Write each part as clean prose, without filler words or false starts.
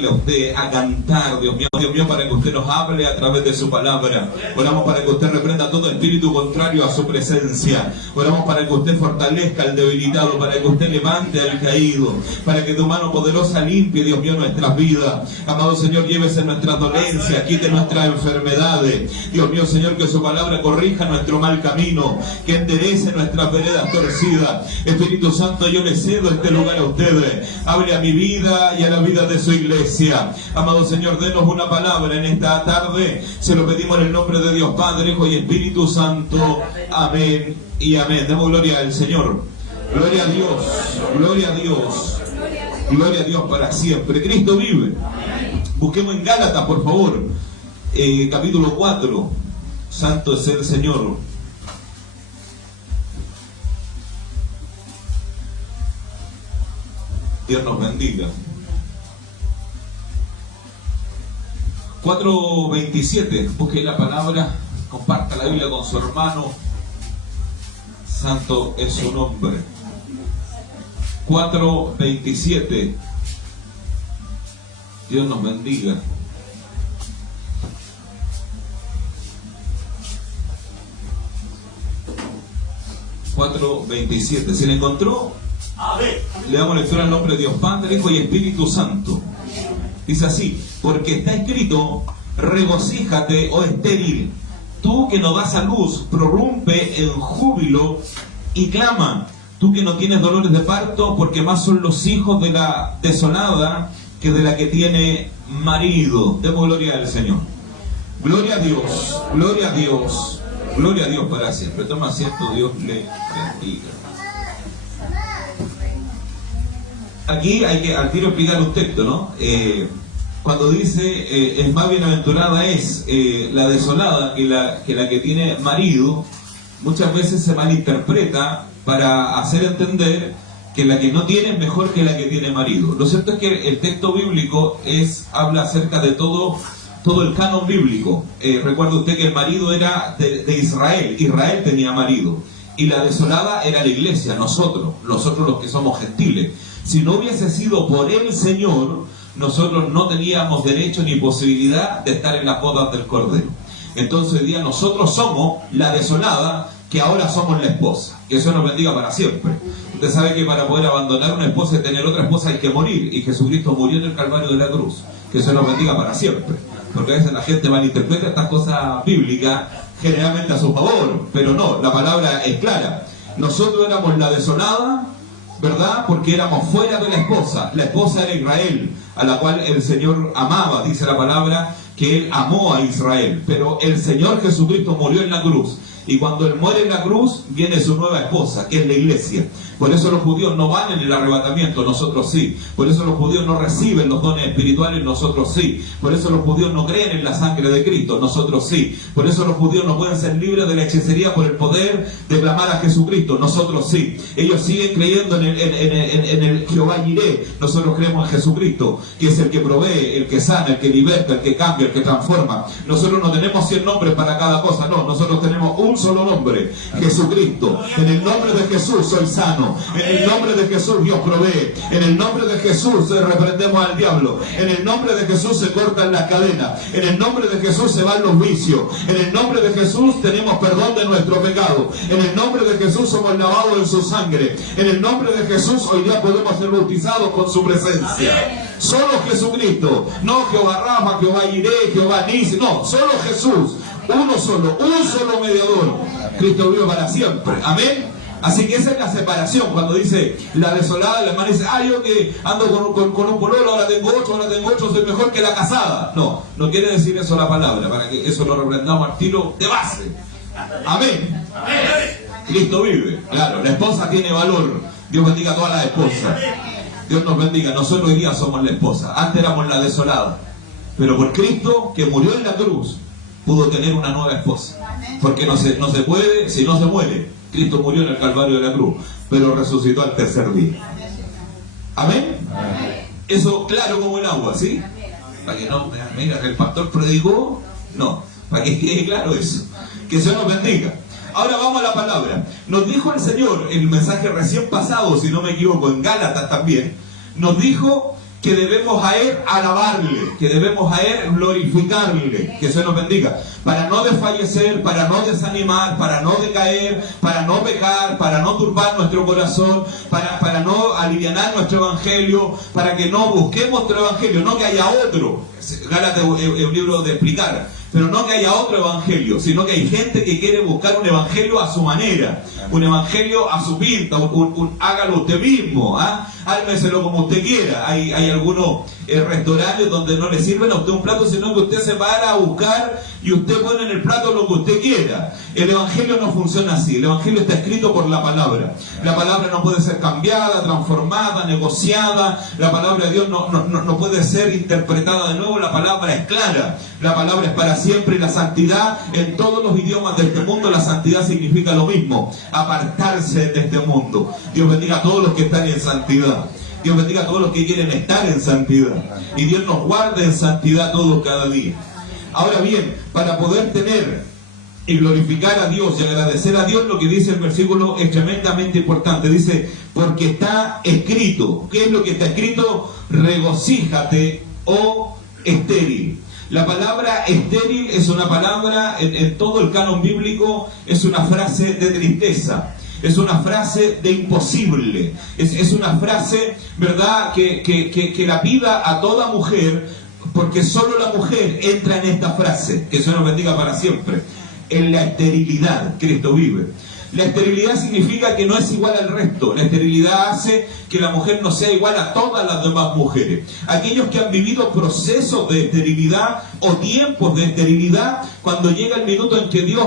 a usted a cantar, Dios mío, para que usted nos hable a través de su palabra. Oramos para que usted reprenda todo espíritu contrario a su presencia. Oramos para que usted fortalezca al debilitado, para que usted levante al caído, para que tu mano poderosa limpie, Dios mío, nuestras vidas. Amado Señor, llévese nuestras dolencias, quite nuestras enfermedades. Dios mío, Señor, que su palabra corrija nuestro mal camino, que enderece nuestras veredas torcidas. Espíritu Santo, yo le cedo este lugar a ustedes. Hable a mi vida y a la vida de su iglesia. Amado Señor, denos una palabra en esta tarde. Se lo pedimos en el nombre de Dios Padre, Hijo y Espíritu Santo. Amén y amén. Demos gloria al Señor. Gloria a Dios, gloria a Dios, gloria a Dios para siempre. Cristo vive. Busquemos en Gálatas, por favor, capítulo 4. Santo es el Señor. Dios nos bendiga. 4:27, busque la palabra, comparta la Biblia con su hermano. Santo es su nombre. 4:27. Dios nos bendiga. (4:27) ¿Se le encontró? Le damos lectura al nombre de Dios Padre, Hijo y Espíritu Santo. Dice así: porque está escrito, regocíjate, oh estéril, tú que no das a luz, prorrumpe en júbilo y clama, tú que no tienes dolores de parto, porque más son los hijos de la desolada que de la que tiene marido. Demos gloria al Señor. Gloria a Dios, gloria a Dios, gloria a Dios para siempre. Toma asiento, Dios le bendiga. Aquí hay que al tiro explicar un texto, ¿no? Cuando dice es más bienaventurada es la desolada que la que tiene marido, muchas veces se malinterpreta para hacer entender que la que no tiene es mejor que la que tiene marido. Lo cierto es que el texto bíblico habla acerca de todo el canon bíblico. Recuerda usted que el marido era de Israel. Israel tenía marido. Y la desolada era la iglesia, nosotros los que somos gentiles. Si no hubiese sido por el Señor, nosotros no teníamos derecho ni posibilidad de estar en las bodas del Cordero. Entonces hoy día nosotros somos la desolada, que ahora somos la esposa. Que eso nos bendiga para siempre. Usted sabe que para poder abandonar una esposa y tener otra esposa hay que morir. Y Jesucristo murió en el Calvario de la cruz. Que eso nos bendiga para siempre. Porque a veces la gente malinterpreta estas cosas bíblicas generalmente a su favor. Pero no, la palabra es clara. Nosotros éramos la desolada, ¿verdad? Porque éramos fuera de la esposa. La esposa era Israel, a la cual el Señor amaba. Dice la palabra que Él amó a Israel. Pero el Señor Jesucristo murió en la cruz. Y cuando Él muere en la cruz, viene su nueva esposa, que es la iglesia. Por eso los judíos no van en el arrebatamiento, nosotros sí. Por eso los judíos no reciben los dones espirituales, nosotros sí. Por eso los judíos no creen en la sangre de Cristo, nosotros sí. Por eso los judíos no pueden ser libres de la hechicería por el poder de clamar a Jesucristo, nosotros sí. Ellos siguen creyendo en el Jehová Jireh, nosotros creemos en Jesucristo, que es el que provee, el que sana, el que liberta, el que cambia, el que transforma. Nosotros no tenemos 100 nombres para cada cosa, no. Nosotros tenemos un solo nombre, Jesucristo. En el nombre de Jesús soy sano. En el nombre de Jesús Dios provee. En el nombre de Jesús reprendemos al diablo. En el nombre de Jesús se cortan las cadenas. En el nombre de Jesús se van los vicios. En el nombre de Jesús tenemos perdón de nuestro pecado. En el nombre de Jesús somos lavados en su sangre. En el nombre de Jesús hoy día podemos ser bautizados con su presencia. Solo Jesucristo, no Jehová Rafa, Jehová Jireh, Jehová Nisi, no, solo Jesús, uno solo, un solo mediador. Cristo vive para siempre, amén. Así que esa es la separación. Cuando dice la desolada, la hermana dice, yo que ando con un pololo, ahora tengo 8, soy mejor que la casada. No quiere decir eso la palabra, para que eso lo reprendamos al tiro de base. Amén. Cristo vive, claro, la esposa tiene valor. Dios bendiga a todas las esposas. Dios nos bendiga. Nosotros hoy día somos la esposa. Antes éramos la desolada. Pero por Cristo, que murió en la cruz, pudo tener una nueva esposa. Porque no se puede si no se muere. Cristo murió en el Calvario de la cruz, pero resucitó al tercer día. ¿Amén? Eso claro como el agua, ¿sí? Para que no, mira, el pastor predicó. No, para que quede claro eso. Que Dios nos bendiga. Ahora vamos a la palabra. Nos dijo el Señor, en el mensaje recién pasado, si no me equivoco, en Gálatas también, nos dijo que debemos a Él alabarle, que debemos a Él glorificarle, que se nos bendiga, para no desfallecer, para no desanimar, para no decaer, para no pecar, para no turbar nuestro corazón, para no alivianar nuestro evangelio, para que no busquemos otro evangelio, no que haya otro. Gálatas es un libro de explicar, pero no que haya otro evangelio, sino que hay gente que quiere buscar un evangelio a su manera, un evangelio a su pinta, hágalo usted mismo, ármeselo como usted quiera. Hay algunos restaurantes donde no le sirven a usted un plato, sino que usted se para a buscar y usted pone en el plato lo que usted quiera. El evangelio no funciona así. El evangelio está escrito por la palabra. La palabra no puede ser cambiada, transformada, negociada. La palabra de Dios no puede ser interpretada de nuevo. La palabra es clara. La palabra es para siempre, y la santidad en todos los idiomas de este mundo, la santidad significa lo mismo: apartarse de este mundo. Dios bendiga a todos los que están en santidad. Dios bendiga a todos los que quieren estar en santidad. Y Dios nos guarde en santidad todos cada día. Ahora bien, para poder tener y glorificar a Dios y agradecer a Dios, lo que dice el versículo es tremendamente importante. Dice, porque está escrito. ¿Qué es lo que está escrito? Regocíjate, oh estéril. La palabra estéril es una palabra, en todo el canon bíblico, es una frase de tristeza. Es una frase de imposible. Es una frase, ¿verdad?, que la pida a toda mujer, porque solo la mujer entra en esta frase, que Dios nos bendiga para siempre. En la esterilidad, Cristo vive. La esterilidad significa que no es igual al resto. La esterilidad hace que la mujer no sea igual a todas las demás mujeres. Aquellos que han vivido procesos de esterilidad o tiempos de esterilidad, cuando llega el minuto en que Dios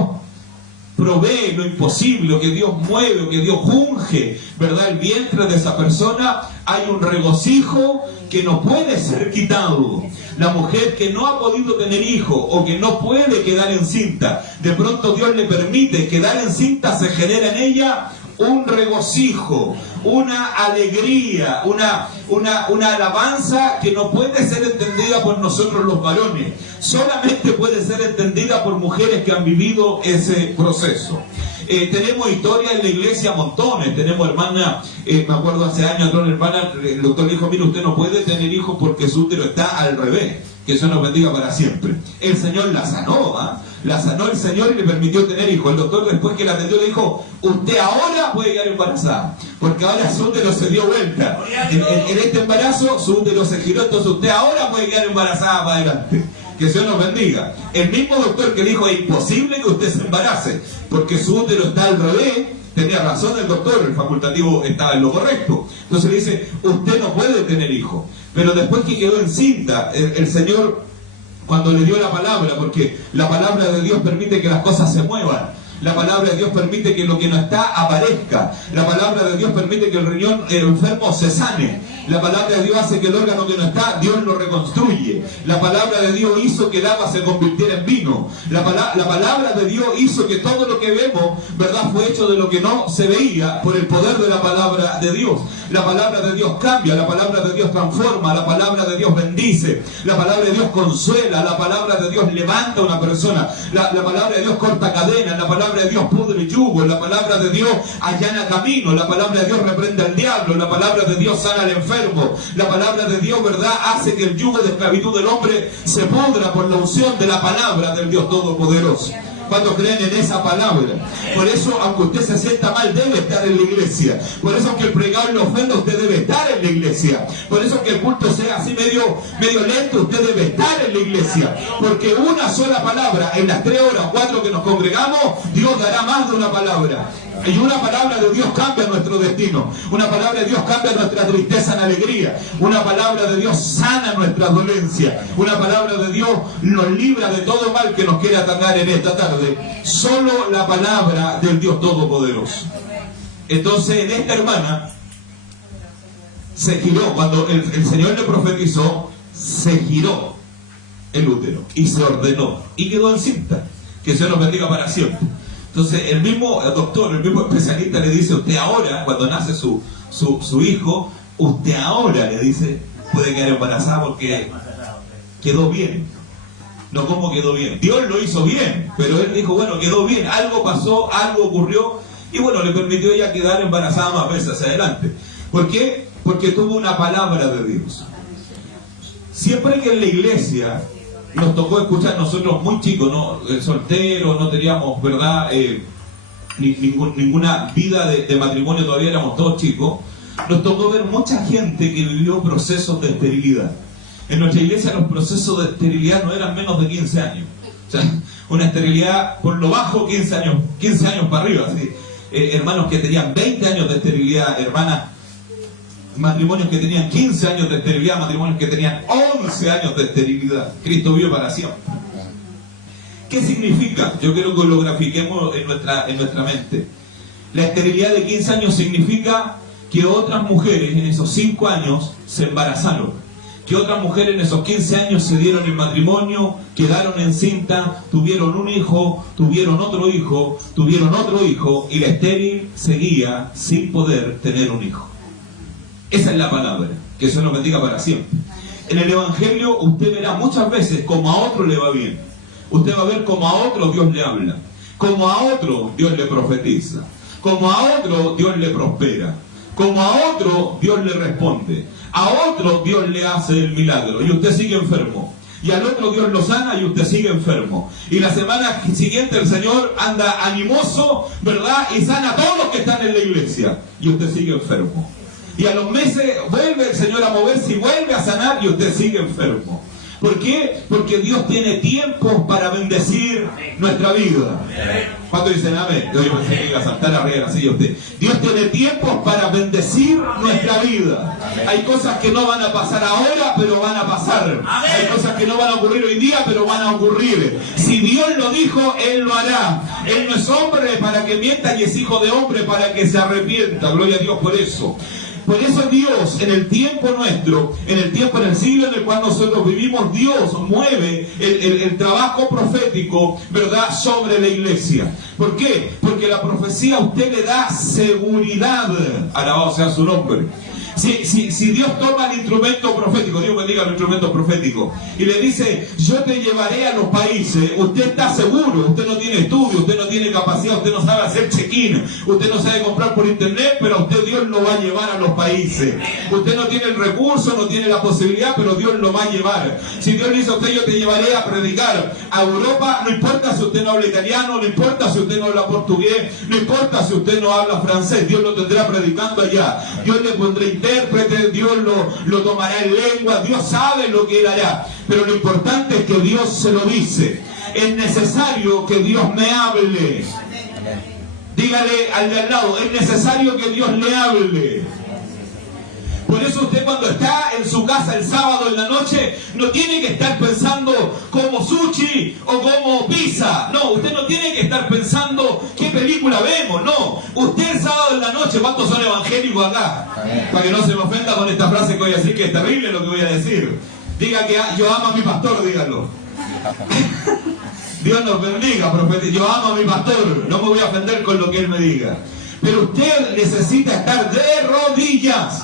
provee lo imposible, o que Dios mueve, o que Dios unge, ¿verdad?, el vientre de esa persona, hay un regocijo que no puede ser quitado. La mujer que no ha podido tener hijos o que no puede quedar encinta, de pronto Dios le permite quedar encinta, se genera en ella un regocijo, una alegría, una alabanza que no puede ser entendida por nosotros los varones. Solamente puede ser entendida por mujeres que han vivido ese proceso. Tenemos historias en la iglesia, montones. Tenemos hermana, me acuerdo hace años, otra hermana, el doctor dijo, mire, usted no puede tener hijos porque su útero está al revés. Que Dios nos bendiga para siempre. El Señor la sanó, la sanó el Señor y le permitió tener hijos. El doctor, después que la atendió, le dijo, usted ahora puede quedar embarazada, porque ahora su útero se dio vuelta. En este embarazo su útero se giró, entonces usted ahora puede quedar embarazada para adelante. Que Dios nos bendiga. El mismo doctor que dijo, es imposible que usted se embarace, porque su útero está al revés, tenía razón el doctor, el facultativo estaba en lo correcto. Entonces le dice, usted no puede tener hijos. Pero después que quedó encinta, el Señor, cuando le dio la palabra, porque la palabra de Dios permite que las cosas se muevan. La palabra de Dios permite que lo que no está aparezca. La palabra de Dios permite que el riñón enfermo se sane. La palabra de Dios hace que el órgano que no está, Dios lo reconstruye. La palabra de Dios hizo que el agua se convirtiera en vino. La palabra de Dios hizo que todo lo que vemos, ¿verdad?, fue hecho de lo que no se veía por el poder de la palabra de Dios. La palabra de Dios cambia, la palabra de Dios transforma, la palabra de Dios bendice, la palabra de Dios consuela, la palabra de Dios levanta a una persona, la palabra de Dios corta cadenas, la palabra de Dios pudre yugo, la palabra de Dios allana camino, la palabra de Dios reprende al diablo, la palabra de Dios sana al enfermo, la palabra de Dios, ¿verdad?, hace que el yugo de esclavitud del hombre se pudra por la unción de la palabra del Dios Todopoderoso. Cuando creen en esa palabra. Por eso, aunque usted se sienta mal, debe estar en la iglesia. Por eso, aunque el predicador le ofenda, usted debe estar en la iglesia. Por eso, aunque el culto sea así medio lento, usted debe estar en la iglesia. Porque una sola palabra, en las 3 horas o 4 que nos congregamos, Dios dará más de una palabra. Y una palabra de Dios cambia nuestro destino. Una palabra de Dios cambia nuestra tristeza en alegría. Una palabra de Dios sana nuestra dolencia. Una palabra de Dios nos libra de todo mal que nos quiera atacar en esta tarde. Solo la palabra del Dios Todopoderoso. Entonces, en esta hermana se giró, cuando el Señor le profetizó, se giró el útero y se ordenó y quedó encinta. Que Dios nos bendiga para siempre. Entonces el mismo doctor, el mismo especialista le dice, usted ahora, cuando nace su hijo, usted ahora, le dice, puede quedar embarazada porque quedó bien. No, ¿cómo quedó bien? Dios lo hizo bien, pero él dijo, bueno, quedó bien, algo pasó, algo ocurrió, y bueno, le permitió ella quedar embarazada más veces hacia adelante. ¿Por qué? Porque tuvo una palabra de Dios. siempre que en la iglesia nos tocó escuchar, nosotros muy chicos, ¿no? Solteros, no teníamos, ¿verdad? Ninguna vida de matrimonio, todavía éramos todos chicos. Nos tocó ver mucha gente que vivió procesos de esterilidad. En nuestra iglesia los procesos de esterilidad no eran menos de 15 años. O sea, una esterilidad por lo bajo 15 años para arriba. ¿Sí? Hermanos que tenían 20 años de esterilidad, hermanas, matrimonios que tenían 15 años de esterilidad, matrimonios que tenían 11 años de esterilidad. Cristo vive para siempre. ¿Qué significa? Yo quiero que lo grafiquemos en nuestra mente. La esterilidad de 15 años significa que otras mujeres en esos 5 años se embarazaron, que otras mujeres en esos 15 años se dieron en matrimonio, quedaron encinta, tuvieron un hijo, tuvieron otro hijo, y la estéril seguía sin poder tener un hijo. Esa es la palabra, que Dios nos bendiga para siempre. En el Evangelio usted verá muchas veces como a otro le va bien. Usted va a ver como a otro Dios le habla, como a otro Dios le profetiza, como a otro Dios le prospera, como a otro Dios le responde, a otro Dios le hace el milagro y usted sigue enfermo, y al otro Dios lo sana y usted sigue enfermo, y la semana siguiente el Señor anda animoso, ¿verdad? Y sana a todos los que están en la iglesia y usted sigue enfermo, y a los meses vuelve el Señor a moverse y vuelve a sanar y usted sigue enfermo. ¿Por qué? Porque Dios tiene tiempos para bendecir nuestra vida. ¿Cuánto dicen amén? Yo pensé que iba a saltar arriba de la silla usted. Dios tiene tiempos para bendecir nuestra vida. Hay cosas que no van a pasar ahora, pero van a pasar. Hay cosas que no van a ocurrir hoy día, pero van a ocurrir. Si Dios lo dijo, Él lo hará. Él no es hombre para que mienta, y es hijo de hombre para que se arrepienta. Gloria a Dios por eso. Por eso Dios, en el tiempo nuestro, en el siglo en el cual nosotros vivimos, Dios mueve el trabajo profético, ¿verdad?, sobre la iglesia. ¿Por qué? Porque la profecía a usted le da seguridad. Alabado sea su nombre. Si Dios toma el instrumento profético, Dios bendiga el instrumento profético, y le dice, yo te llevaré a los países, usted está seguro, usted no tiene estudio, usted no tiene capacidad, usted no sabe hacer check-in, usted no sabe comprar por internet, pero a usted Dios lo va a llevar a los países. Usted no tiene el recurso, no tiene la posibilidad, pero Dios lo va a llevar. Si Dios le dice a usted, yo te llevaré a predicar a Europa, no importa si usted no habla italiano, no importa si usted no habla portugués, no importa si usted no habla francés, Dios lo tendrá predicando allá. Dios le pondrá intérprete, Dios lo tomará en lengua, Dios sabe lo que Él hará, pero lo importante es que Dios se lo dice. Es necesario que Dios me hable. Dígale al de al lado, es necesario que Dios le hable. Por eso usted cuando está en su casa el sábado en la noche, no tiene que estar pensando como sushi o como pizza. No, usted no tiene que estar pensando qué película vemos. No, usted el sábado en la noche, ¿cuántos son evangélicos acá? Para que no se me ofenda con esta frase que voy a decir, que es terrible lo que voy a decir. Diga que yo amo a mi pastor, díganlo. Dios nos bendiga, profeta. Yo amo a mi pastor, no me voy a ofender con lo que él me diga. Pero usted necesita estar de rodillas.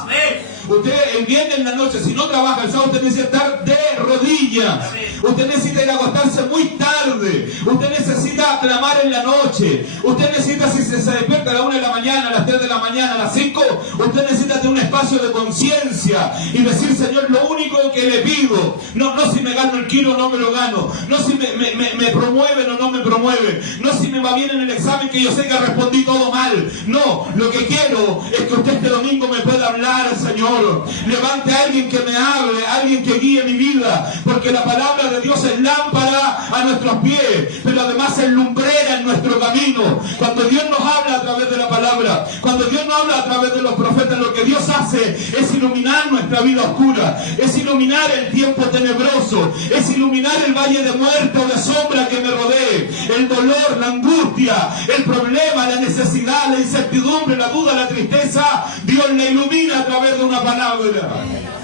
Usted el viernes en la noche, si no trabaja el sábado, usted necesita estar de rodillas. Usted necesita ir a acostarse muy tarde. Usted necesita clamar en la noche. Usted necesita, si se despierta a la 1 de la mañana, a las 3 de la mañana, a las 5, usted necesita tener un espacio de conciencia y decir, Señor, lo único que le pido, no si me gano el kilo o no me lo gano, no si me promueven o no me promueven, no si me va bien en el examen que yo sé que respondí todo mal. No, lo que quiero es que usted este domingo me pueda hablar, Señor. Levante a alguien que me hable, alguien que guíe mi vida, porque la palabra de Dios es lámpara a nuestros pies, pero además es lumbrera en nuestro camino. Cuando Dios nos habla a través de la palabra, cuando Dios nos habla a través de los profetas, lo que Dios hace es iluminar nuestra vida oscura, es iluminar el tiempo tenebroso, es iluminar el valle de muerte o de sombra que me rodee, el dolor, la angustia, el problema, la necesidad, la incertidumbre, la duda, la tristeza. Dios le ilumina a través de una palabra.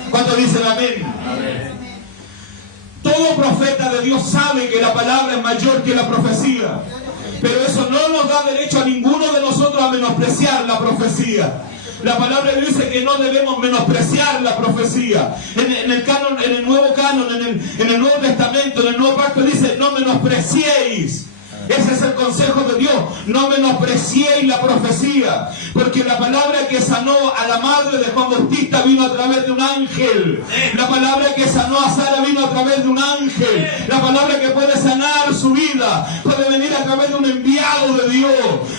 ¿Cuántos dicen amén? Todo profeta de Dios sabe que la palabra es mayor que la profecía, pero eso no nos da derecho a ninguno de nosotros a menospreciar la profecía. La palabra dice que no debemos menospreciar la profecía. En el canon, en el nuevo canon, en el Nuevo Testamento, en el Nuevo Pacto dice, no menospreciéis Ese es el consejo de Dios. No menospreciéis la profecía, porque la palabra que sanó a la madre de Juan Bautista vino a través de un ángel. La palabra que sanó a Sara vino a través de un ángel. La palabra que puede sanar su vida puede venir a través de un enviado de Dios.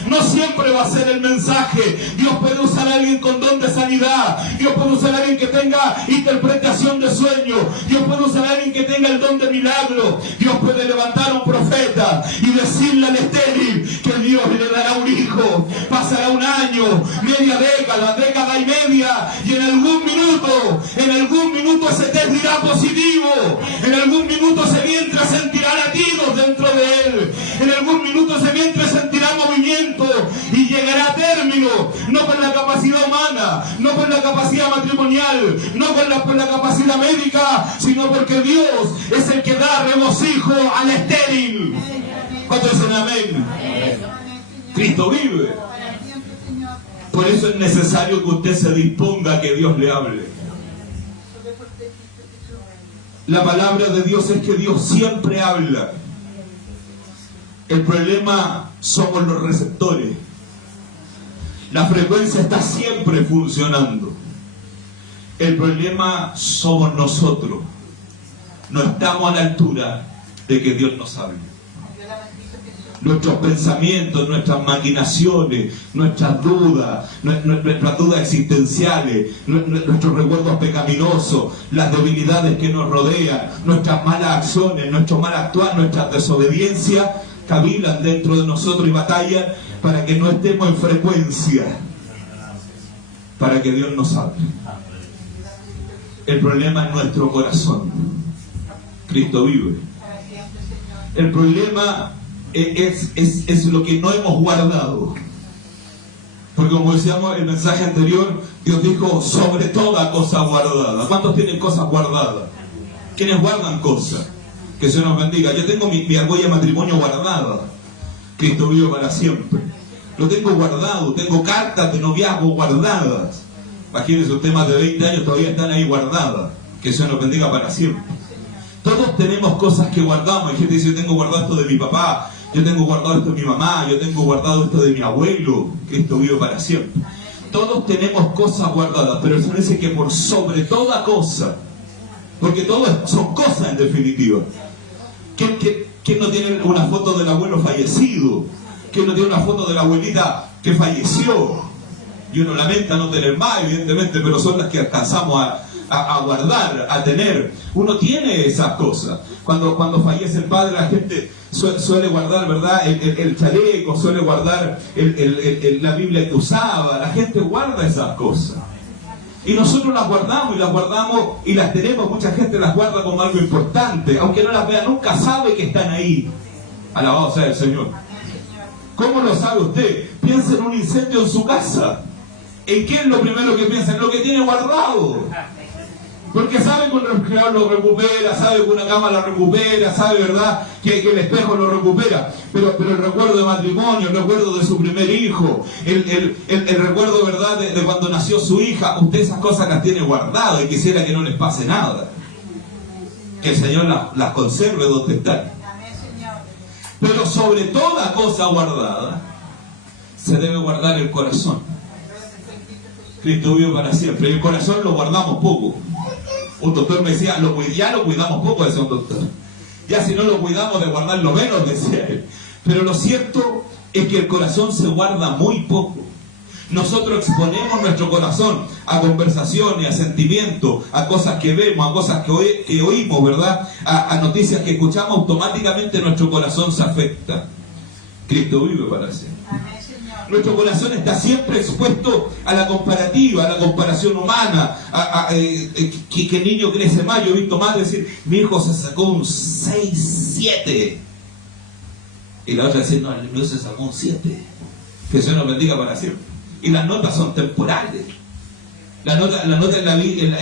No siempre va a ser el mensaje. Dios puede usar a alguien con don de sanidad. Dios puede usar a alguien que tenga interpretación de sueños. Dios puede usar a alguien que tenga el don de milagro. Dios puede levantar a un profeta y decirle al estéril que Dios le dará un hijo. Pasará un año, media década, década y media, y en algún minuto ese test dirá positivo. En algún minuto ese vientre sentirá latidos dentro de él. En algún minuto ese vientre sentirá movimiento y llegará a término, no por la capacidad humana, no por la capacidad matrimonial, no por la capacidad médica, sino porque Dios es el que da regocijo al estéril. ¿Cuántos dicen amén? Cristo vive. Por eso es necesario que usted se disponga a que Dios le hable. La palabra de Dios es que Dios siempre habla. El problema somos los receptores. La frecuencia está siempre funcionando. El problema somos nosotros. No estamos a la altura de que Dios nos hable. Nuestros pensamientos, nuestras maquinaciones, nuestras dudas existenciales, nuestros recuerdos pecaminosos, las debilidades que nos rodean, nuestras malas acciones, nuestro mal actuar, nuestras desobediencias, cavilan dentro de nosotros y batallan para que no estemos en frecuencia, para que Dios nos hable. El problema es nuestro corazón. Cristo vive. El problema es lo que no hemos guardado. Porque como decíamos en el mensaje anterior, Dios dijo sobre toda cosa guardada. ¿Cuántos tienen cosas guardadas? ¿Quiénes guardan cosas? Que se nos bendiga. Yo tengo mi argolla de matrimonio guardada. Cristo vive para siempre. Lo tengo guardado. Tengo cartas de noviazgo guardadas. Imagínense, usted más de 20 años todavía están ahí guardadas. Que se nos bendiga para siempre. Todos tenemos cosas que guardamos. Hay gente que dice, yo tengo guardado esto de mi papá, yo tengo guardado esto de mi mamá, yo tengo guardado esto de mi abuelo. Cristo vive para siempre. Todos tenemos cosas guardadas, pero el Señor dice que por sobre toda cosa, porque todas son cosas en definitiva. ¿Quién no tiene una foto del abuelo fallecido? ¿Quién no tiene una foto de la abuelita que falleció? Y uno lamenta no tener más, evidentemente, pero son las que alcanzamos a guardar, a tener. Uno tiene esas cosas. Cuando fallece el padre, la gente suele guardar, ¿verdad? El chaleco, suele guardar la Biblia que usaba. La gente guarda esas cosas. Y nosotros las guardamos y las tenemos. Mucha gente las guarda como algo importante. Aunque no las vea nunca, sabe que están ahí. Alabado sea el Señor. ¿Cómo lo sabe usted? Piensa en un incendio en su casa. ¿En qué es lo primero que piensa? En lo que tiene guardado. Porque sabe que un refrigerador lo recupera, sabe que una cama lo recupera, sabe, ¿verdad?, que el espejo lo recupera. Pero el recuerdo de matrimonio, el recuerdo de su primer hijo, el recuerdo, ¿verdad?, de cuando nació su hija, usted esas cosas las tiene guardadas y quisiera que no les pase nada. Que el Señor las conserve donde están. Pero sobre toda cosa guardada, se debe guardar el corazón. Cristo vive para siempre. El corazón lo guardamos poco. Un doctor me decía, ya lo cuidamos poco, decía un doctor. Ya si no lo cuidamos, de guardarlo menos, decía él. Pero lo cierto es que el corazón se guarda muy poco. Nosotros exponemos nuestro corazón a conversaciones, a sentimientos, a cosas que vemos, a cosas que oímos, ¿verdad? A noticias que escuchamos, automáticamente nuestro corazón se afecta. Cristo vive para siempre. Nuestro corazón está siempre expuesto a la comparativa, a la comparación humana, que el niño crece más. Yo he visto más decir, mi hijo se sacó un 6-7. Y la otra decir, no, el niño se sacó un 7. Que el Señor nos bendiga para siempre. Y las notas son temporales. Las notas en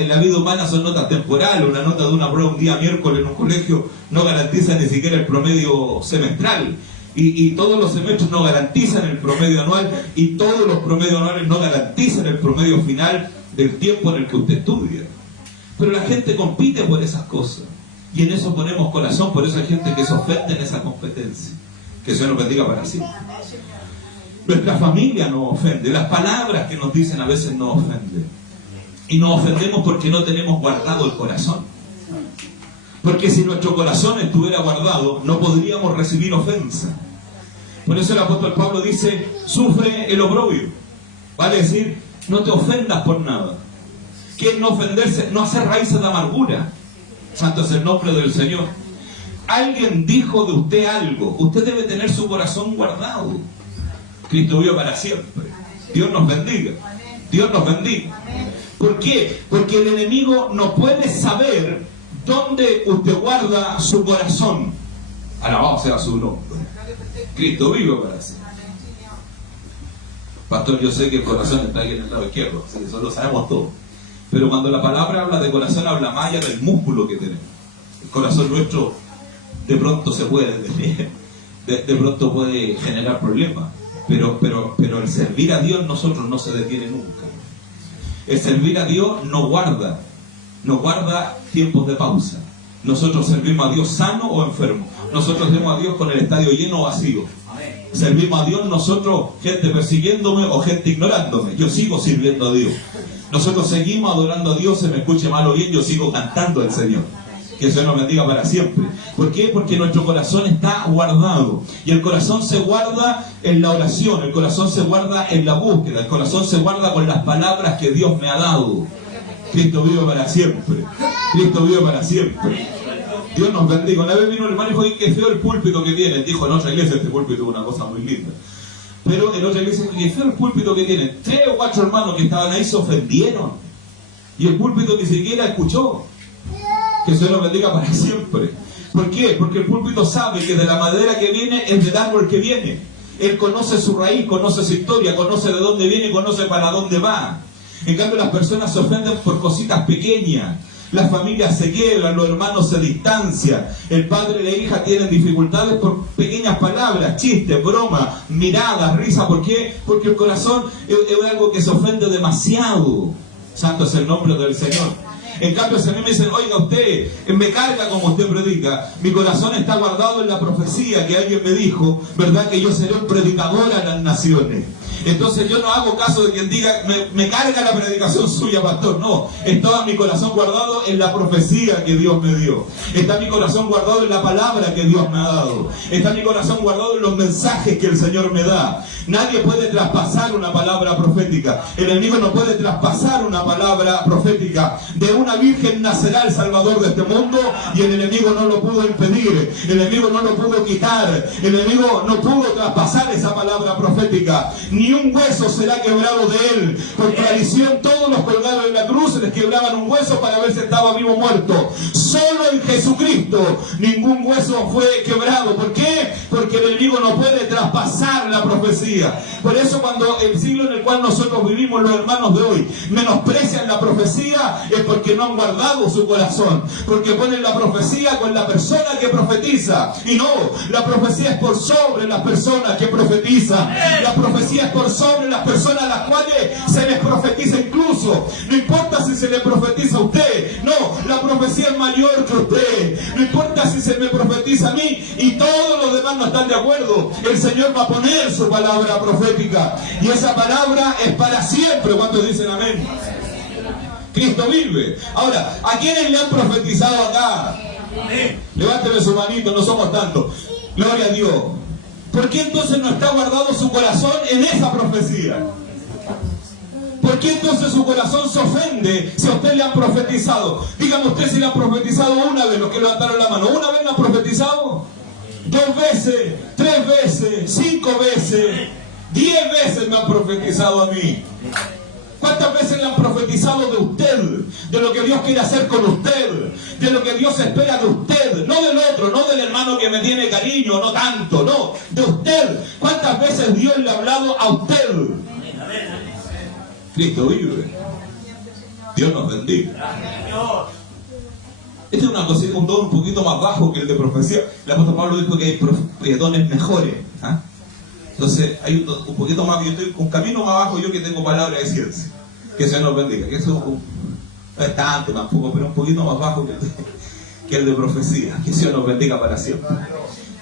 la vida humana son notas temporales. Una nota de una prueba un día miércoles en un colegio no garantiza ni siquiera el promedio semestral. Y todos los semestres no garantizan el promedio anual, y todos los promedios anuales no garantizan el promedio final del tiempo en el que usted estudia. Pero la gente compite por esas cosas, y en eso ponemos corazón. Por eso hay gente que se ofende en esa competencia, Que el Señor nos bendiga para siempre. Nuestra familia nos ofende. Las palabras que nos dicen a veces nos ofenden. Y nos ofendemos porque no tenemos guardado el corazón. Porque si nuestro corazón estuviera guardado, no podríamos recibir ofensa. Por eso el apóstol Pablo dice, sufre el oprobio. Vale decir, no te ofendas por nada. ¿Qué es no ofenderse? No hacer raíces de amargura. Santo es el nombre del Señor. Alguien dijo de usted algo. Usted debe tener su corazón guardado. Cristo vive para siempre. Dios nos bendiga. Dios nos bendiga. ¿Por qué? Porque el enemigo no puede saber dónde usted guarda su corazón. Alabado sea su nombre. Cristo vive para siempre. Pastor, yo sé que el corazón está ahí en el lado izquierdo. Sí, eso lo sabemos todos. Pero cuando la palabra habla de corazón, habla más allá del músculo que tenemos. El corazón nuestro de pronto se puede detener, de pronto puede generar problemas. Pero el servir a Dios nosotros no se detiene nunca. El servir a Dios nos guarda tiempos de pausa. Nosotros servimos a Dios sano o enfermo. Nosotros servimos a Dios con el estadio lleno o vacío. Servimos a Dios nosotros, gente persiguiéndome o gente ignorándome. Yo sigo sirviendo a Dios. Nosotros seguimos adorando a Dios, se me escuche mal o bien, yo sigo cantando al Señor. Que el Señor nos bendiga para siempre. ¿Por qué? Porque nuestro corazón está guardado. Y el corazón se guarda en la oración, el corazón se guarda en la búsqueda, el corazón se guarda con las palabras que Dios me ha dado. Cristo vive para siempre. Cristo vive para siempre. Dios nos bendiga. Una vez vino un hermano y dijo, qué feo el púlpito que tienen. Dijo, en otra iglesia este púlpito es una cosa muy linda. Pero en otra iglesia, qué feo el púlpito que tienen. 3 o 4 hermanos que estaban ahí se ofendieron. Y el púlpito ni siquiera escuchó. Que el Señor nos bendiga para siempre. ¿Por qué? Porque el púlpito sabe que de la madera que viene es del árbol que viene. Él conoce su raíz, conoce su historia, conoce de dónde viene y conoce para dónde va. En cambio, las personas se ofenden por cositas pequeñas. Las familias se quiebran, los hermanos se distancian. El padre y la hija tienen dificultades por pequeñas palabras, chistes, bromas, miradas, risa. ¿Por qué? Porque el corazón es algo que se ofende demasiado. Santo es el nombre del Señor. En cambio, si a mí me dicen, oiga, usted me carga como usted predica, mi corazón está guardado en la profecía que alguien me dijo, ¿verdad? Que yo seré un predicador a las naciones. Entonces yo no hago caso de quien diga, me carga la predicación suya, pastor. No, está mi corazón guardado en la profecía que Dios me dio. Está mi corazón guardado en la palabra que Dios me ha dado. Está mi corazón guardado en los mensajes que el Señor me da. Nadie puede traspasar una palabra profética. El enemigo no puede traspasar una palabra profética. De una virgen nacerá el Salvador de este mundo y el enemigo no lo pudo impedir. El enemigo no lo pudo quitar. El enemigo no pudo traspasar esa palabra profética. Ni un hueso será quebrado de él. Por tradición todos los colgados en la cruz les quebraban un hueso para ver si estaba vivo o muerto. Solo en Jesucristo ningún hueso fue quebrado. ¿Por qué? Porque el enemigo no puede traspasar la profecía. Por eso cuando el siglo en el cual nosotros vivimos, los hermanos de hoy menosprecian la profecía, es porque no han guardado su corazón. Porque ponen la profecía con la persona que profetiza. Y no, la profecía es por sobre las personas que profetizan. La profecía es por sobre las personas a las cuales se les profetiza incluso. No importa si se le profetiza a usted. No, la profecía es mayor que usted. No importa si se me profetiza a mí y todos los demás no están de acuerdo. El Señor va a poner su palabra profética. Y esa palabra es para siempre. ¿Cuántos dicen amén? Cristo vive. Ahora, ¿a quiénes le han profetizado acá? Levánteme su manito, no somos tantos. Gloria a Dios. ¿Por qué entonces no está guardado su corazón en esa profecía? ¿Por qué entonces su corazón se ofende si a usted le han profetizado? Dígame usted si le han profetizado una vez, los que levantaron la mano. ¿Una vez le han profetizado? 2 veces, 3 veces, 5 veces, 10 veces me han profetizado a mí. ¿Cuántas veces le han profetizado de usted? De lo que Dios quiere hacer con usted. De lo que Dios espera de usted. No del otro, no del hermano que me tiene cariño, no tanto, no. De usted. ¿Cuántas veces Dios le ha hablado a usted? Cristo vive. Dios nos bendiga. Este es una cosita, un don un poquito más bajo que el de profecía. El apóstol Pablo dijo que hay dones mejores. ¿Ah? Entonces hay un poquito más, yo estoy un camino más abajo, yo que tengo palabra de ciencia. Que se nos bendiga. Que eso no es tanto tampoco, pero un poquito más bajo que el de profecía. Que Dios nos bendiga para siempre.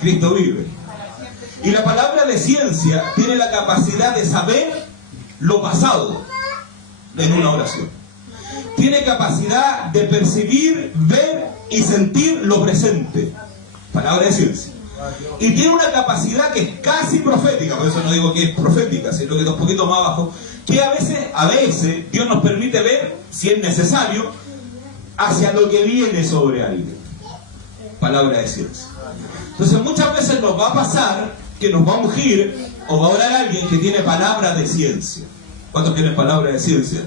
Cristo vive. Y la palabra de ciencia tiene la capacidad de saber lo pasado en una oración. Tiene capacidad de percibir, ver y sentir lo presente. Palabra de ciencia. Y tiene una capacidad que es casi profética, por eso no digo que es profética, sino que es un poquito más abajo, que a veces Dios nos permite ver, si es necesario, hacia lo que viene sobre alguien. Palabra de ciencia. Entonces muchas veces nos va a pasar que nos va a ungir o va a orar a alguien que tiene palabra de ciencia. ¿Cuántos quieren palabra de ciencia?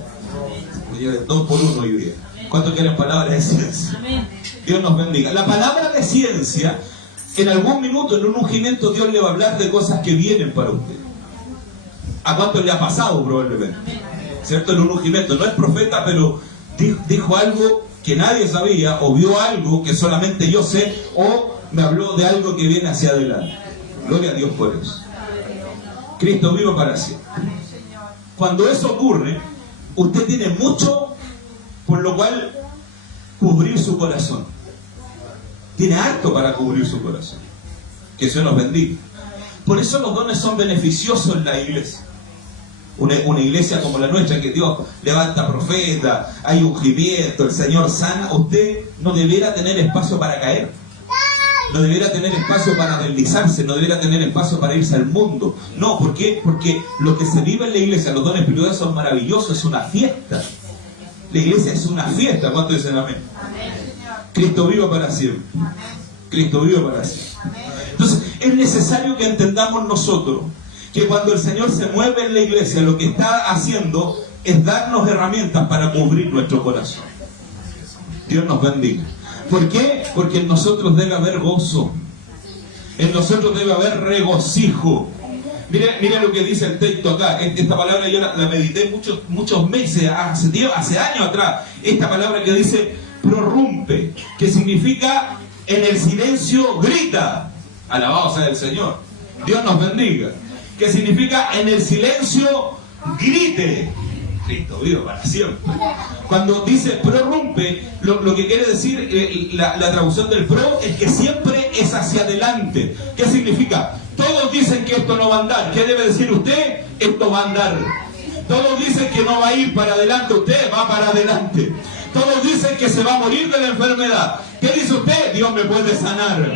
2 por 1 hoy día. ¿Cuántos quieren palabra de ciencia? Dios nos bendiga. La palabra de ciencia, en algún minuto, en un ungimiento, Dios le va a hablar de cosas que vienen para usted. ¿A cuánto le ha pasado probablemente? ¿Cierto? En un ungimiento. No es profeta, pero dijo algo que nadie sabía, o vio algo que solamente yo sé, o me habló de algo que viene hacia adelante. Gloria a Dios por eso. Cristo vivo para siempre. Cuando eso ocurre, usted tiene mucho por lo cual cubrir su corazón. Tiene harto para cubrir su corazón. Que Dios nos bendiga. Por eso los dones son beneficiosos en la iglesia. Una iglesia como la nuestra, que Dios levanta profeta, hay ungimiento, el Señor sana. Usted no debiera tener espacio para caer. No debiera tener espacio para deslizarse, no debiera tener espacio para irse al mundo. No, ¿por qué? Porque lo que se vive en la iglesia, los dones espirituales son maravillosos, es una fiesta. La iglesia es una fiesta. ¿Cuántos dicen amén? Cristo vivo para siempre. Cristo vivo para siempre. Entonces, es necesario que entendamos nosotros que cuando el Señor se mueve en la iglesia, lo que está haciendo es darnos herramientas para cubrir nuestro corazón. Dios nos bendiga. ¿Por qué? Porque en nosotros debe haber gozo. En nosotros debe haber regocijo. Mire lo que dice el texto acá. Esta palabra yo la medité muchos meses, hace años atrás. Esta palabra que dice prorrumpe, que significa en el silencio grita. Alabado sea el Señor. Dios nos bendiga. Que significa en el silencio grite. Cristo vivo para siempre. Cuando dice prorrumpe, lo que quiere decir la traducción del pro es que siempre es hacia adelante. ¿Qué significa? Todos dicen que esto no va a andar. ¿Qué debe decir usted? Esto va a andar. Todos dicen que no va a ir para adelante. Usted va para adelante. Todos dicen que se va a morir de la enfermedad. ¿Qué dice usted? Dios me puede sanar.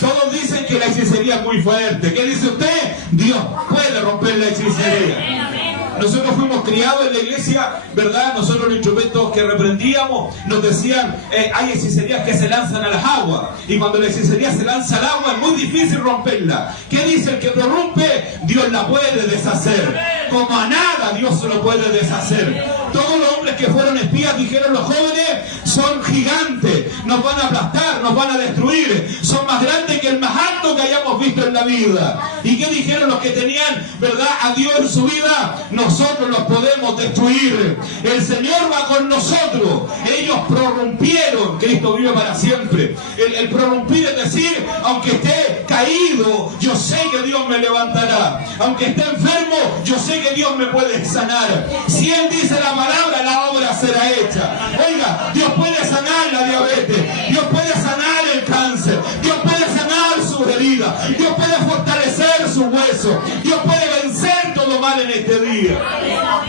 Todos dicen que la hechicería es muy fuerte. ¿Qué dice usted? Dios puede romper la hechicería. Nosotros fuimos criados en la iglesia, ¿verdad? Nosotros los instrumentos que reprendíamos nos decían, hay hechicerías que se lanzan a las aguas. Y cuando la hechicería se lanza al agua es muy difícil romperla. ¿Qué dice el que prorrumpe? Dios la puede deshacer. Como a nada Dios se lo puede deshacer. Todos los hombres que fueron espías, dijeron los jóvenes, son gigantes. Nos van a aplastar, nos van a destruir. Son más grandes que el más alto que hayamos visto en la vida. ¿Y qué dijeron los que tenían, verdad, a Dios en su vida? Nosotros los podemos destruir. El Señor va con nosotros. Ellos prorrumpieron. Cristo vive para siempre. El prorrumpir es decir, aunque esté caído, yo sé que Dios me levantará. Aunque esté enfermo, yo sé que Dios me puede sanar. Si Él dice la palabra, la obra será hecha. Oiga, Dios puede sanar la diabetes. Dios puede sanar el cáncer. Dios puede sanar sus heridas. Dios puede fortalecer sus huesos. Dios puede vencer todo mal en este día.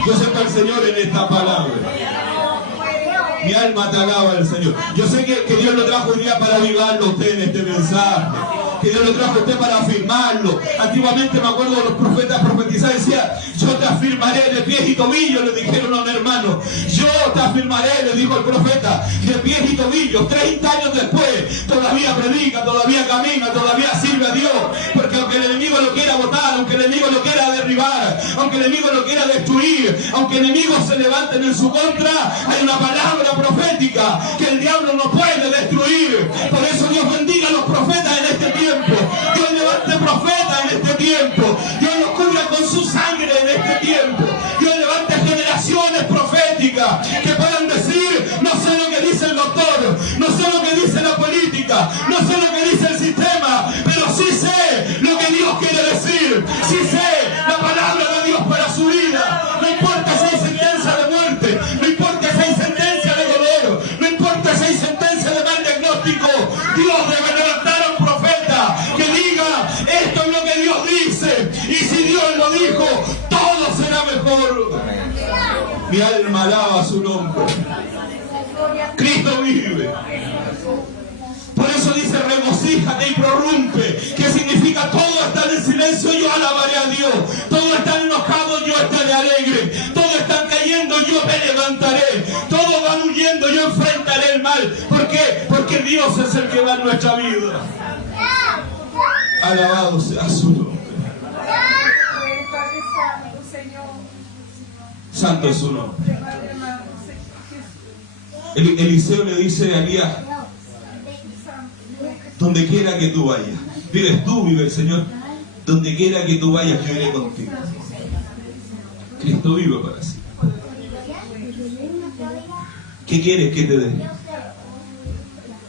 Yo sepa el Señor en esta palabra. Mi alma te alaba al Señor. Yo sé que Dios lo trajo hoy día para avivarlo a usted en este mensaje. Que Dios lo trajo a usted para afirmarlo. Antiguamente me acuerdo de los profetas profetizaban y decían, yo te afirmaré de pies y tobillos, le dijeron a un hermano. Yo te afirmaré, le dijo el profeta, de pies y tobillos. 30 años después, todavía predica, todavía camina, todavía sirve a Dios. Porque aunque el enemigo lo quiera botar, aunque el enemigo lo quiera derribar, aunque el enemigo lo quiera destruir, aunque enemigos se levanten en su contra, hay una palabra profética que el diablo no puede destruir. Por eso Dios bendiga a los profetas en este tiempo. Dios levante profetas en este tiempo. Dios los cubra con su sangre en este tiempo. Dios levante generaciones proféticas que puedan decir, no sé lo que dice el doctor, no sé lo que dice la política, no sé lo que dice el sistema, pero sí sé lo que Dios quiere decir. Sí sé la palabra de Dios para su vida. No importa si hay sentencia de muerte, no importa si hay sentencia de dolor, no importa si hay sentencia de mal diagnóstico, Dios debe levantar a un profeta que diga, esto es lo que Dios dice. mejor. Mi alma alaba su nombre. Cristo vive. Por eso dice regocíjate y prorrumpe, que significa todo está en silencio, yo alabaré a Dios. Todos están enojados, yo estaré alegre. Todos están cayendo, yo me levantaré. Todos van huyendo, yo enfrentaré el mal. ¿Por qué? Porque Dios es el que da en nuestra vida. Alabado sea su nombre. Santo es su nombre. Eliseo le dice a Elías: donde quiera que tú vayas, vives tú, vive el Señor. Donde quiera que tú vayas, yo iré contigo. Cristo vive para sí. ¿Qué quieres que te dé?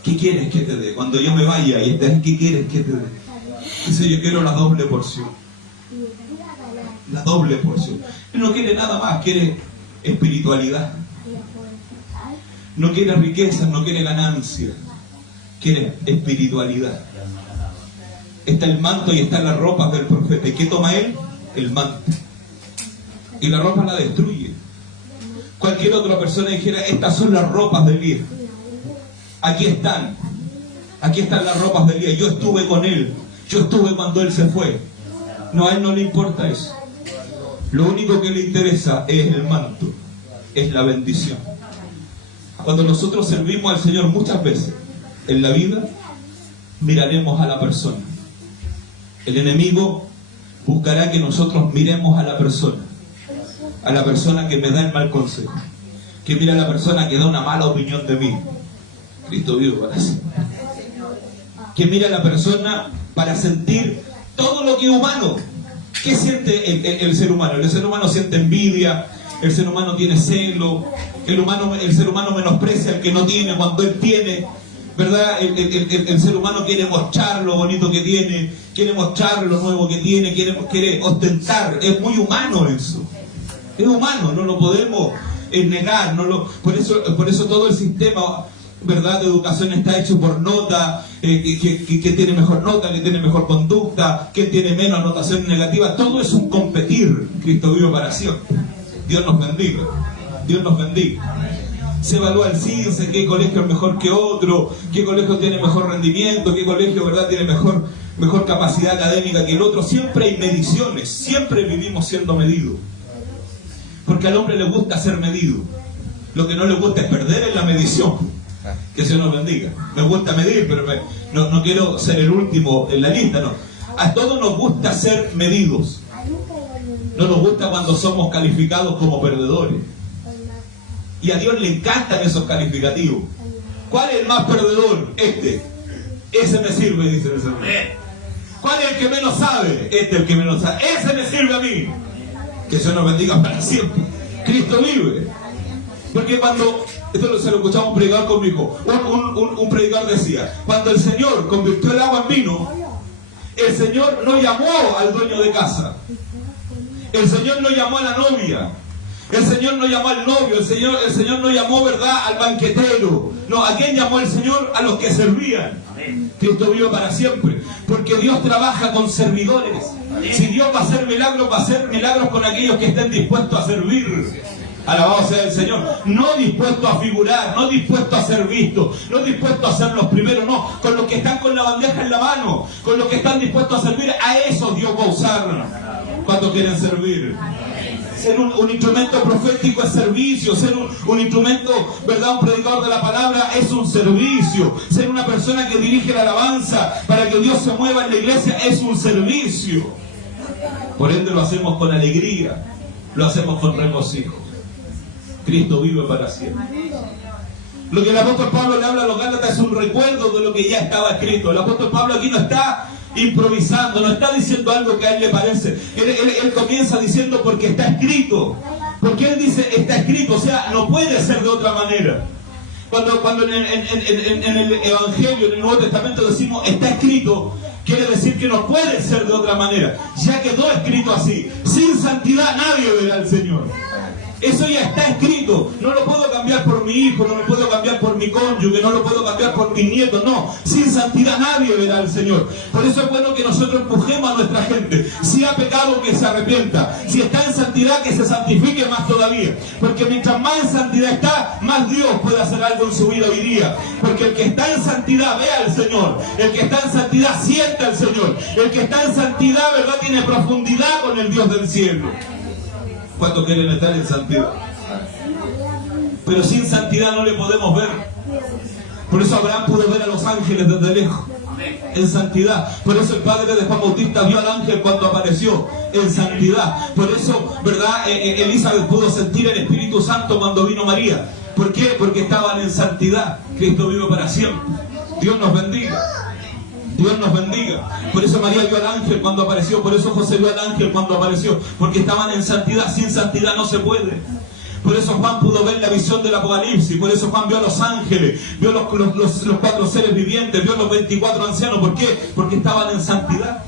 ¿Qué quieres que te dé? Cuando yo me vaya y estés, ¿qué quieres que te dé? Dice: yo quiero la doble porción. La doble porción. Él no quiere nada más, quiere espiritualidad. No quiere riqueza, no quiere ganancia. Quiere espiritualidad. Está el manto y están las ropas del profeta. ¿Y qué toma él? El manto. Y la ropa la destruye. Cualquier otra persona dijera: estas son las ropas de Elías. Aquí están. Aquí están las ropas de Elías. Yo estuve con él. Yo estuve cuando él se fue. No, a él no le importa eso. Lo único que le interesa es el manto. Es la bendición. Cuando nosotros servimos al Señor muchas veces en la vida, miraremos a la persona. El enemigo buscará que nosotros miremos a la persona que me da el mal consejo, que mira a la persona que da una mala opinión de mí. Cristo vive para sí. Que mira a la persona para sentir todo lo que es humano. ¿Qué siente el ser humano? El ser humano siente envidia, el ser humano tiene celo, el ser humano menosprecia al que no tiene cuando él tiene. ¿Verdad? El ser humano quiere mostrar lo bonito que tiene, quiere mostrar lo nuevo que tiene, quiere ostentar. Es muy humano eso. Es humano, no lo podemos negar. Por eso todo el sistema, ¿verdad?, de educación está hecho por nota, que tiene mejor nota, que tiene mejor conducta, que tiene menos anotaciones negativas. Todo es un competir. Cristo vive para siempre. Dios nos bendiga. Dios nos bendiga. Se evalúa el CINSE, qué colegio es mejor que otro, qué colegio tiene mejor rendimiento, qué colegio, ¿verdad?, tiene mejor capacidad académica que el otro. Siempre hay mediciones, siempre vivimos siendo medidos. Porque al hombre le gusta ser medido. Lo que no le gusta es perder en la medición. Que Dios nos bendiga. Me gusta medir, pero no quiero ser el último en la lista, no. A todos nos gusta ser medidos. No nos gusta cuando somos calificados como perdedores. Y a Dios le encantan esos calificativos. ¿Cuál es el más perdedor? Este. Ese me sirve, dice el Señor. ¿Cuál es el que menos sabe? Este es el que menos sabe. Ese me sirve a mí. Que Dios nos bendiga para siempre. Cristo vive. Porque cuando, esto se lo escuchaba un predicador conmigo, un predicador decía: cuando el Señor convirtió el agua en vino, el Señor no llamó al dueño de casa. El Señor no llamó a la novia. El Señor no llamó al novio, el Señor no llamó, ¿verdad?, al banquetero. No, ¿a quién llamó el Señor? A los que servían. Cristo vive para siempre. Porque Dios trabaja con servidores. Si Dios va a hacer milagros con aquellos que estén dispuestos a servir. Alabado sea el Señor. No dispuestos a figurar, no dispuestos a ser vistos, no dispuestos a ser los primeros, no. Con los que están con la bandeja en la mano, con los que están dispuestos a servir, a esos Dios va a usar cuando quieren servir. Ser un instrumento profético es servicio. Ser un instrumento, ¿verdad?, un predicador de la palabra es un servicio. Ser una persona que dirige la alabanza para que Dios se mueva en la iglesia es un servicio. Por ende lo hacemos con alegría, lo hacemos con regocijo. Cristo vive para siempre. Lo que el apóstol Pablo le habla a los Gálatas es un recuerdo de lo que ya estaba escrito. El apóstol Pablo aquí no está improvisando, no está diciendo algo que a él le parece. Él comienza diciendo porque está escrito. Porque él dice está escrito, o sea, no puede ser de otra manera. Cuando en el Evangelio, en el Nuevo Testamento decimos está escrito, quiere decir que no puede ser de otra manera. Ya quedó escrito así. Sin santidad nadie verá al Señor. Eso ya está escrito. No lo puedo cambiar por mi hijo, no lo puedo cambiar por mi cónyuge, no lo puedo cambiar por mis nietos. No, sin santidad nadie verá al Señor. Por eso es bueno que nosotros empujemos a nuestra gente. Si ha pecado, que se arrepienta. Si está en santidad, que se santifique más todavía. Porque mientras más en santidad está, más Dios puede hacer algo en su vida hoy día. Porque el que está en santidad ve al Señor. El que está en santidad siente al Señor. El que está en santidad, ¿verdad?, tiene profundidad con el Dios del cielo. ¿Cuántos quieren estar en santidad? Pero sin santidad no le podemos ver. Por eso Abraham pudo ver a los ángeles desde lejos, en santidad. Por eso el padre de Juan Bautista vio al ángel cuando apareció, en santidad. Por eso, ¿verdad?, Elizabeth pudo sentir el Espíritu Santo cuando vino María. ¿Por qué? Porque estaban en santidad. Cristo vive para siempre. Dios nos bendiga. Dios nos bendiga. Por eso María vio al ángel cuando apareció. Por eso José vio al ángel cuando apareció. Porque estaban en santidad. Sin santidad no se puede. Por eso Juan pudo ver la visión del Apocalipsis. Por eso Juan vio a los ángeles. Vio los 4 seres vivientes. Vio los 24 ancianos. ¿Por qué? Porque estaban en santidad.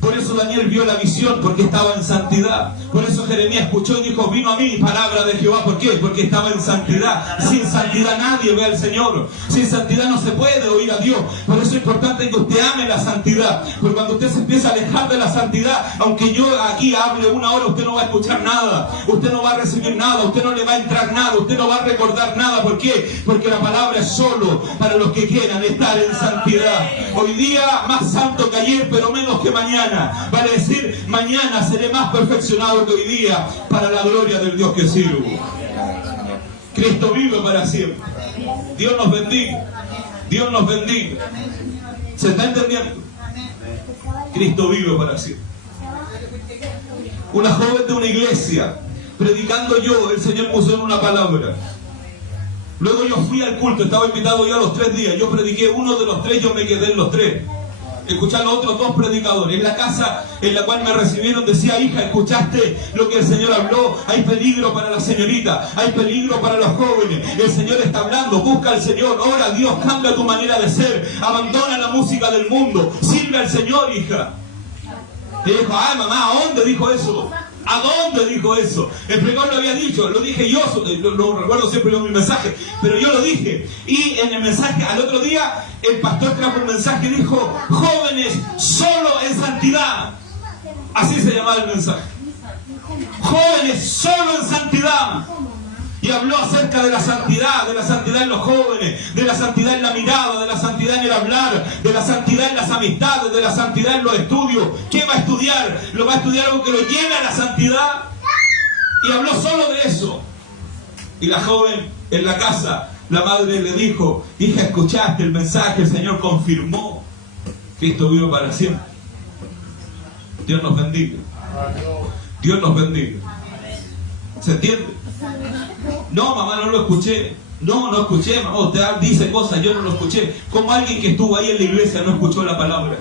Por eso Daniel vio la visión, porque estaba en santidad. Por eso Jeremías escuchó y dijo: vino a mí palabra de Jehová. ¿Por qué? Porque estaba en santidad. Sin santidad nadie ve al Señor. Sin santidad no se puede oír a Dios. Por eso es importante que usted ame la santidad. Porque cuando usted se empieza a alejar de la santidad, aunque yo aquí hable 1 hora, usted no va a escuchar nada. Usted no va a recibir nada. Usted no le va a entrar nada. Usted no va a recordar nada. ¿Por qué? Porque la palabra es solo para los que quieran estar en santidad. Hoy día más santo que ayer, pero menos que mañana. Vale decir, mañana seré más perfeccionado que hoy día, para la gloria del Dios que sirvo. Cristo vive para siempre. Dios nos bendiga. Dios nos bendiga. ¿Se está entendiendo? Cristo vive para siempre. Una joven de una iglesia, predicando yo, el Señor puso en una palabra. Luego yo fui al culto, estaba invitado yo a los 3 días. Yo prediqué uno de los 3, yo me quedé en los 3. Escuchar a los otros 2 predicadores. En la casa en la cual me recibieron decía: hija, ¿escuchaste lo que el Señor habló? Hay peligro para la señorita, hay peligro para los jóvenes. El Señor está hablando, busca al Señor, ora a Dios, cambia tu manera de ser, abandona la música del mundo, sirve al Señor, hija. Y dijo: ay mamá, ¿a dónde dijo eso? ¿A dónde dijo eso? El predicador lo había dicho, lo dije yo, lo recuerdo siempre en mi mensaje, pero yo lo dije. Y en el mensaje, al otro día, el pastor trajo un mensaje y dijo: jóvenes solo en santidad. Así se llamaba el mensaje. Jóvenes solo en santidad. Y habló acerca de la santidad en los jóvenes, de la santidad en la mirada, de la santidad en el hablar, de la santidad en las amistades, de la santidad en los estudios. ¿Qué va a estudiar? Lo va a estudiar algo que lo lleve a la santidad. Y habló solo de eso. Y la joven en la casa, la madre le dijo: hija, ¿escuchaste el mensaje? El Señor confirmó. Cristo vive para siempre. Dios nos bendiga. Dios nos bendiga. ¿Se entiende? No, mamá, no lo escuché. No escuché, mamá. Usted dice cosas, yo no lo escuché. Como alguien que estuvo ahí en la iglesia no escuchó la palabra.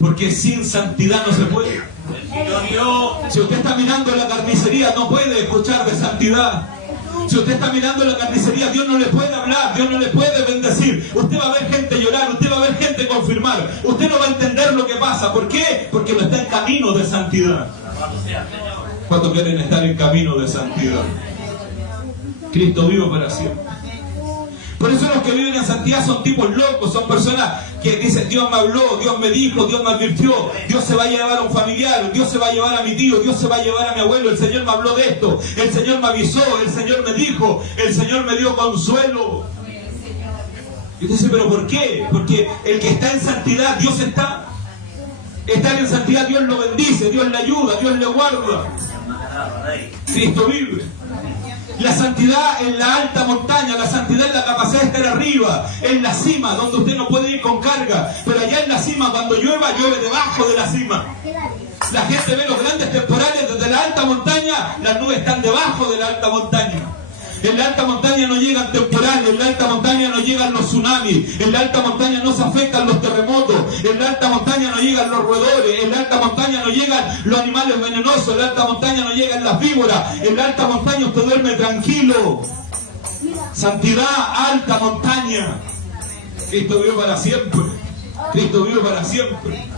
Porque sin santidad no se puede. Si usted está mirando la carnicería, no puede escuchar de santidad. Si usted está mirando la carnicería, Dios no le puede hablar, Dios no le puede bendecir. Usted va a ver gente llorar, usted va a ver gente confirmar. Usted no va a entender lo que pasa. ¿Por qué? Porque no está en camino de santidad. ¿Cuántos quieren estar en camino de santidad? Cristo vive para siempre. Por eso los que viven en santidad son tipos locos, son personas que dicen: Dios me habló, Dios me dijo, Dios me advirtió, Dios se va a llevar a un familiar, Dios se va a llevar a mi tío, Dios se va a llevar a mi abuelo, el Señor me habló de esto, el Señor me avisó, el Señor me dijo, el Señor me dio consuelo. Y usted dice: ¿pero por qué? Porque el que está en santidad, Dios está. Estar en santidad, Dios lo bendice, Dios le ayuda, Dios le guarda. Cristo vive. La santidad en la alta montaña, la santidad en la capacidad de estar arriba, en la cima, donde usted no puede ir con carga. Pero allá en la cima, cuando llueva, llueve debajo de la cima. La gente ve los grandes temporales desde la alta montaña, las nubes están debajo de la alta montaña. En la alta montaña no llegan temporales, en la alta montaña no llegan los tsunamis, en la alta montaña no se afectan los terremotos, en la alta montaña no llegan los roedores, en la alta montaña no llegan los animales venenosos, en la alta montaña no llegan las víboras, en la alta montaña usted duerme tranquilo. Santidad, alta montaña. Cristo vive para siempre. Cristo vive para siempre.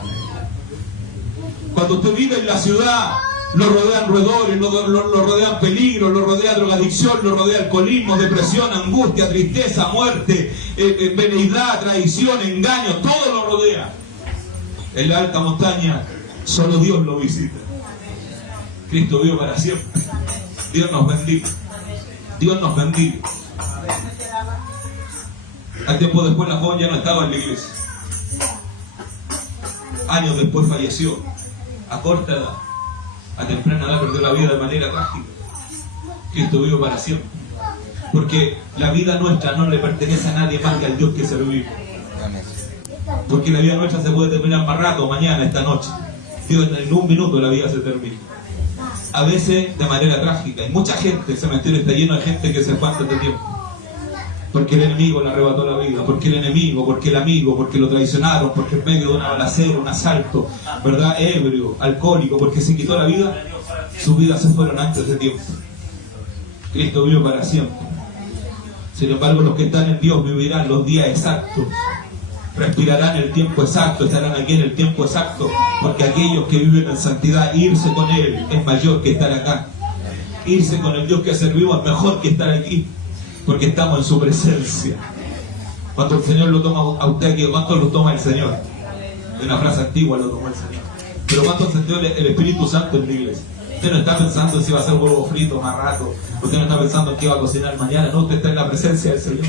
Cuando usted vive en la ciudad, Lo rodean roedores, lo rodean peligros, lo rodea drogadicción, lo rodea alcoholismo, depresión, angustia, tristeza, muerte, veleidad, traición, engaño, todo lo rodea. En la alta montaña solo Dios lo visita. Cristo vive para siempre. Dios nos bendiga. Dios nos bendiga. Al tiempo después la joven ya no estaba en la iglesia. Años después falleció, a corta edad. A temprana edad perdió la vida de manera trágica. Cristo vive para siempre. Porque la vida nuestra no le pertenece a nadie más que al Dios que servimos. Porque la vida nuestra se puede terminar más rato, mañana, esta noche. Dios, en un minuto la vida se termina. A veces de manera trágica. Y mucha gente, el cementerio está lleno de gente que se fue antes de tiempo. Porque el enemigo le arrebató la vida, porque el enemigo, porque el amigo, porque lo traicionaron, porque en medio de una balacera, un asalto, ¿verdad? Ebrio, alcohólico, porque se quitó la vida, sus vidas se fueron antes de tiempo. Cristo vive para siempre. Sin embargo, los que están en Dios vivirán los días exactos, respirarán el tiempo exacto, estarán aquí en el tiempo exacto, porque aquellos que viven en santidad, irse con Él es mayor que estar acá. Irse con el Dios que servimos es mejor que estar aquí. Porque estamos en su presencia. Cuando el Señor lo toma a usted, ¿cuánto lo toma el Señor? Es una frase antigua, lo tomó el Señor. Pero ¿cuánto sentió el Espíritu Santo en la iglesia? Usted no está pensando en si va a hacer huevo frito más rato. Usted no está pensando en qué va a cocinar mañana. No, usted está en la presencia del Señor.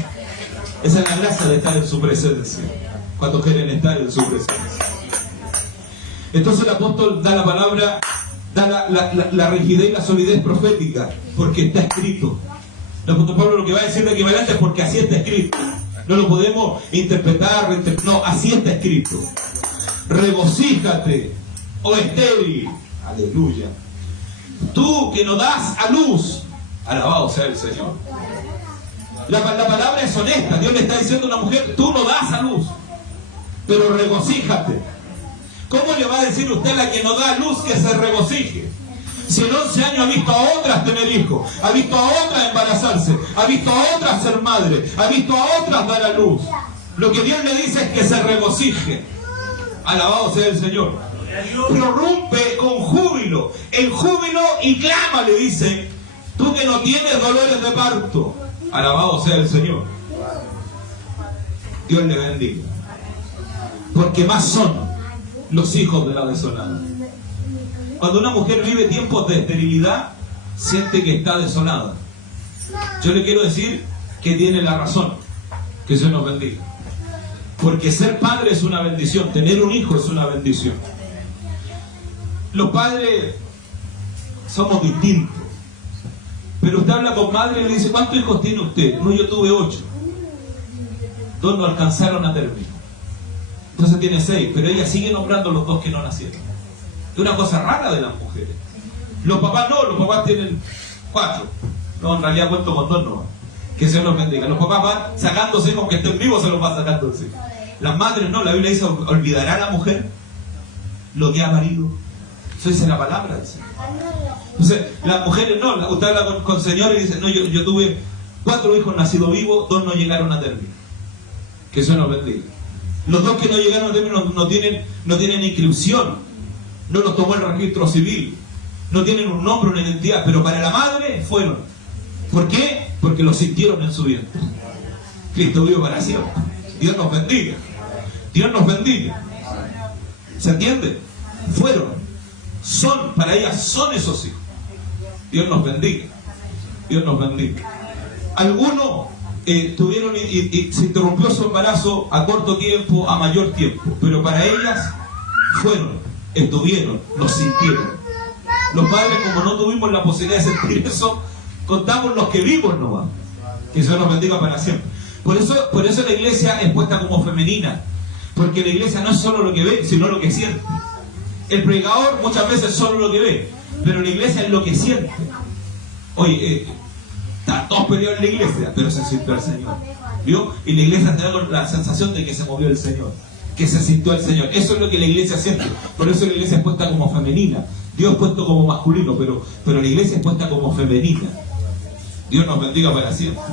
Esa es la gracia de estar en su presencia. ¿Cuántos quieren estar en su presencia? Entonces el apóstol da la palabra, da la rigidez y la solidez profética, porque está escrito. El apóstol Pablo lo que va a decir de aquí en adelante es porque así está escrito. No lo podemos interpretar, no, así está escrito. Regocíjate, oh estéril, aleluya. Tú que no das a luz, alabado sea el Señor. La palabra es honesta. Dios le está diciendo a una mujer, tú no das a luz, pero regocíjate. ¿Cómo le va a decir usted a la que no da a luz que se regocije? Si en 11 años ha visto a otras tener hijos, ha visto a otras embarazarse, ha visto a otras ser madre, ha visto a otras dar a luz. Lo que Dios le dice es que se regocije. Alabado sea el Señor. Prorrumpe con júbilo, en júbilo y clama, le dice, tú que no tienes dolores de parto. Alabado sea el Señor. Dios le bendiga. Porque más son los hijos de la desolada. Cuando una mujer vive tiempos de esterilidad, siente que está desolada. Yo le quiero decir que tiene la razón. Que Dios nos bendiga. Porque ser padre es una bendición, tener un hijo es una bendición. Los padres somos distintos. Pero usted habla con madre y le dice, ¿cuántos hijos tiene usted? No, yo tuve 8. 2 no alcanzaron a término. Entonces tiene 6, pero ella sigue nombrando los 2 que no nacieron. Es una cosa rara de las mujeres. Los papás no, los papás tienen 4. No, en realidad cuento con 2 no. Que se los bendiga. Los papás van sacándose, aunque estén vivos se los van sacándose. Las madres no, la Biblia dice, ¿olvidará la mujer lo que ha parido? Eso dice la palabra. Dice. Entonces, las mujeres no, usted habla con señores y dice, no, yo tuve 4 hijos nacidos vivos, 2 no llegaron a término. Que Dios nos bendiga. Los 2 que no llegaron a término no tienen inscripción, no los tomó el registro civil, no tienen un nombre, una identidad, pero para la madre fueron. ¿Por qué? Porque lo sintieron en su vientre. Cristo vive para siempre. Dios nos bendiga. Dios nos bendiga. ¿Se entiende? Fueron. Son, para ellas son esos hijos. Dios nos bendiga. Dios nos bendiga. Algunos tuvieron y se interrumpió su embarazo a corto tiempo, a mayor tiempo, pero para ellas fueron, estuvieron, lo sintieron. Los padres, como no tuvimos la posibilidad de sentir eso, contamos los que vimos nomás. Que Dios nos bendiga para siempre. Por eso la iglesia es puesta como femenina, porque la iglesia no es solo lo que ve, sino lo que siente. El predicador muchas veces es solo lo que ve, pero la iglesia es lo que siente. Oye, están todos peleados en la iglesia, pero se sintió el Señor. ¿Vio? Y la iglesia te da la sensación de que se movió el Señor, que se sintió el Señor. Eso es lo que la iglesia siente. Por eso la iglesia es puesta como femenina. Dios es puesto como masculino, pero la iglesia es puesta como femenina. Dios nos bendiga para siempre.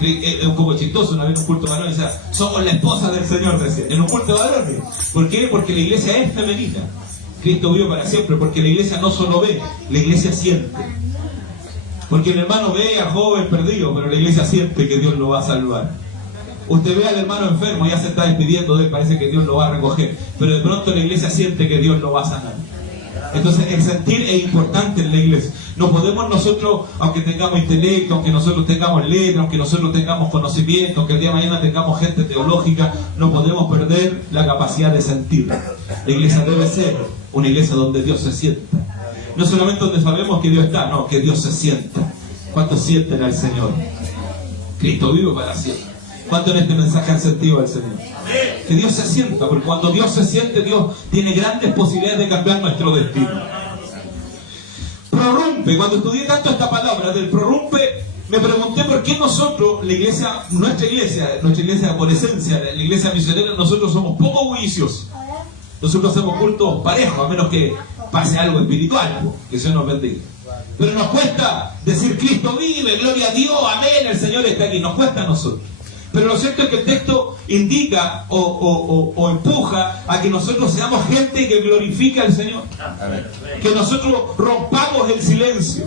Es un poco chistoso, una vez en un culto de varones decía, somos la esposa del Señor, decía, en un culto de varones. ¿Por qué? Porque la iglesia es femenina. Cristo vive para siempre, porque la iglesia no solo ve, la iglesia siente. Porque el hermano ve al joven perdido, pero la iglesia siente que Dios lo va a salvar. Usted ve al hermano enfermo, ya se está despidiendo de él, parece que Dios lo va a recoger, pero de pronto la iglesia siente que Dios lo va a sanar. Entonces el sentir es importante en la iglesia. No podemos nosotros, aunque tengamos intelecto, aunque nosotros tengamos letra, aunque nosotros tengamos conocimiento, aunque el día de mañana tengamos gente teológica, no podemos perder la capacidad de sentir. La iglesia debe ser una iglesia donde Dios se sienta. No solamente donde sabemos que Dios está, no, que Dios se sienta. ¿Cuántos sienten al Señor? Cristo vive para siempre. ¿Cuánto en este mensaje han sentido al Señor? Que Dios se sienta, porque cuando Dios se siente, Dios tiene grandes posibilidades de cambiar nuestro destino. Prorrumpe. Cuando estudié tanto esta palabra del prorrumpe, me pregunté por qué nosotros, la iglesia, nuestra iglesia por esencia, la iglesia misionera, nosotros somos poco bulliciosos. Nosotros hacemos cultos parejos, a menos que pase algo espiritual, que Dios nos bendiga. Pero nos cuesta decir Cristo vive, gloria a Dios, amén, el Señor está aquí. Nos cuesta a nosotros. Pero lo cierto es que el texto indica o empuja a que nosotros seamos gente que glorifica al Señor. Que nosotros rompamos el silencio.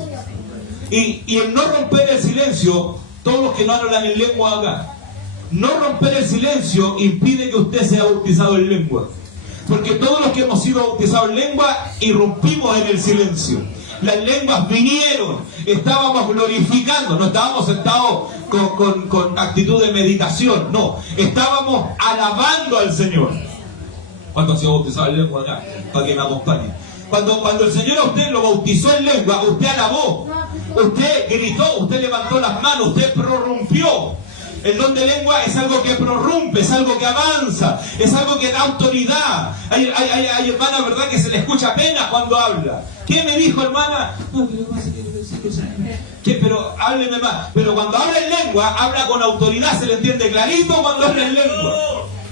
Y el no romper el silencio, todos los que no hablan en lengua acá, no romper el silencio impide que usted sea bautizado en lengua. Porque todos los que hemos sido bautizados en lengua irrumpimos en el silencio. Las lenguas vinieron, estábamos glorificando, no estábamos sentados con actitud de meditación, no, estábamos alabando al Señor. ¿Cuántos han sido bautizados en lengua acá? Para que me acompañen. Cuando el Señor a usted lo bautizó en lengua, usted alabó, usted gritó, usted levantó las manos, usted prorrumpió. El don de lengua es algo que prorrumpe, es algo que avanza, es algo que da autoridad. Hay hermanas, ¿verdad?, que se le escucha apenas cuando habla. ¿Qué me dijo, hermana? No, pero no sé qué decir. ¿Qué? Pero hábleme más. Pero cuando habla en lengua, habla con autoridad, se le entiende clarito cuando habla en lengua.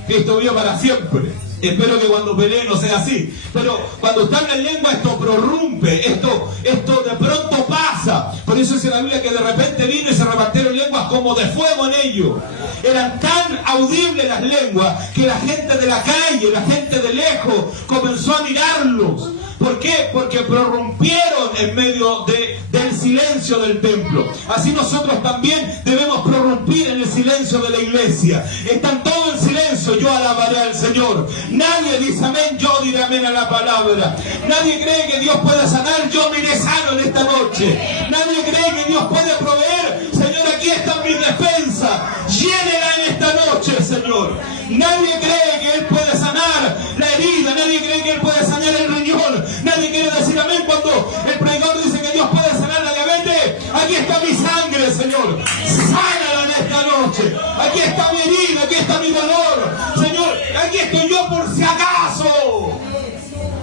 Cristo vive para siempre. Espero que cuando pelee no sea así. Pero cuando usted habla en lengua, esto prorrumpe, esto de pronto pasa. Por eso dice la Biblia que de repente vino y se repartieron lenguas como de fuego en ellos. Eran tan audibles las lenguas que la gente de la calle, la gente de lejos, comenzó a mirarlos. ¿Por qué? Porque prorrumpieron en medio del silencio del templo. Así nosotros también debemos prorrumpir en el silencio de la iglesia. Están todos en silencio, yo alabaré al Señor. Nadie dice amén, yo diré amén a la palabra. Nadie cree que Dios puede sanar, yo me iré sano en esta noche. Nadie cree que Dios puede proveer, Señor, aquí está mi defensa. Llénela en esta noche, Señor. Nadie cree que Él puede sanar la herida, nadie cree que Él puede sanar el riñón. Nadie quiere decir amén cuando el predicador dice que Dios puede sanar la diabetes. Aquí está mi sangre, Señor. Sánala en esta noche. Aquí está mi herida, aquí está mi dolor. Señor, aquí estoy yo por si acaso.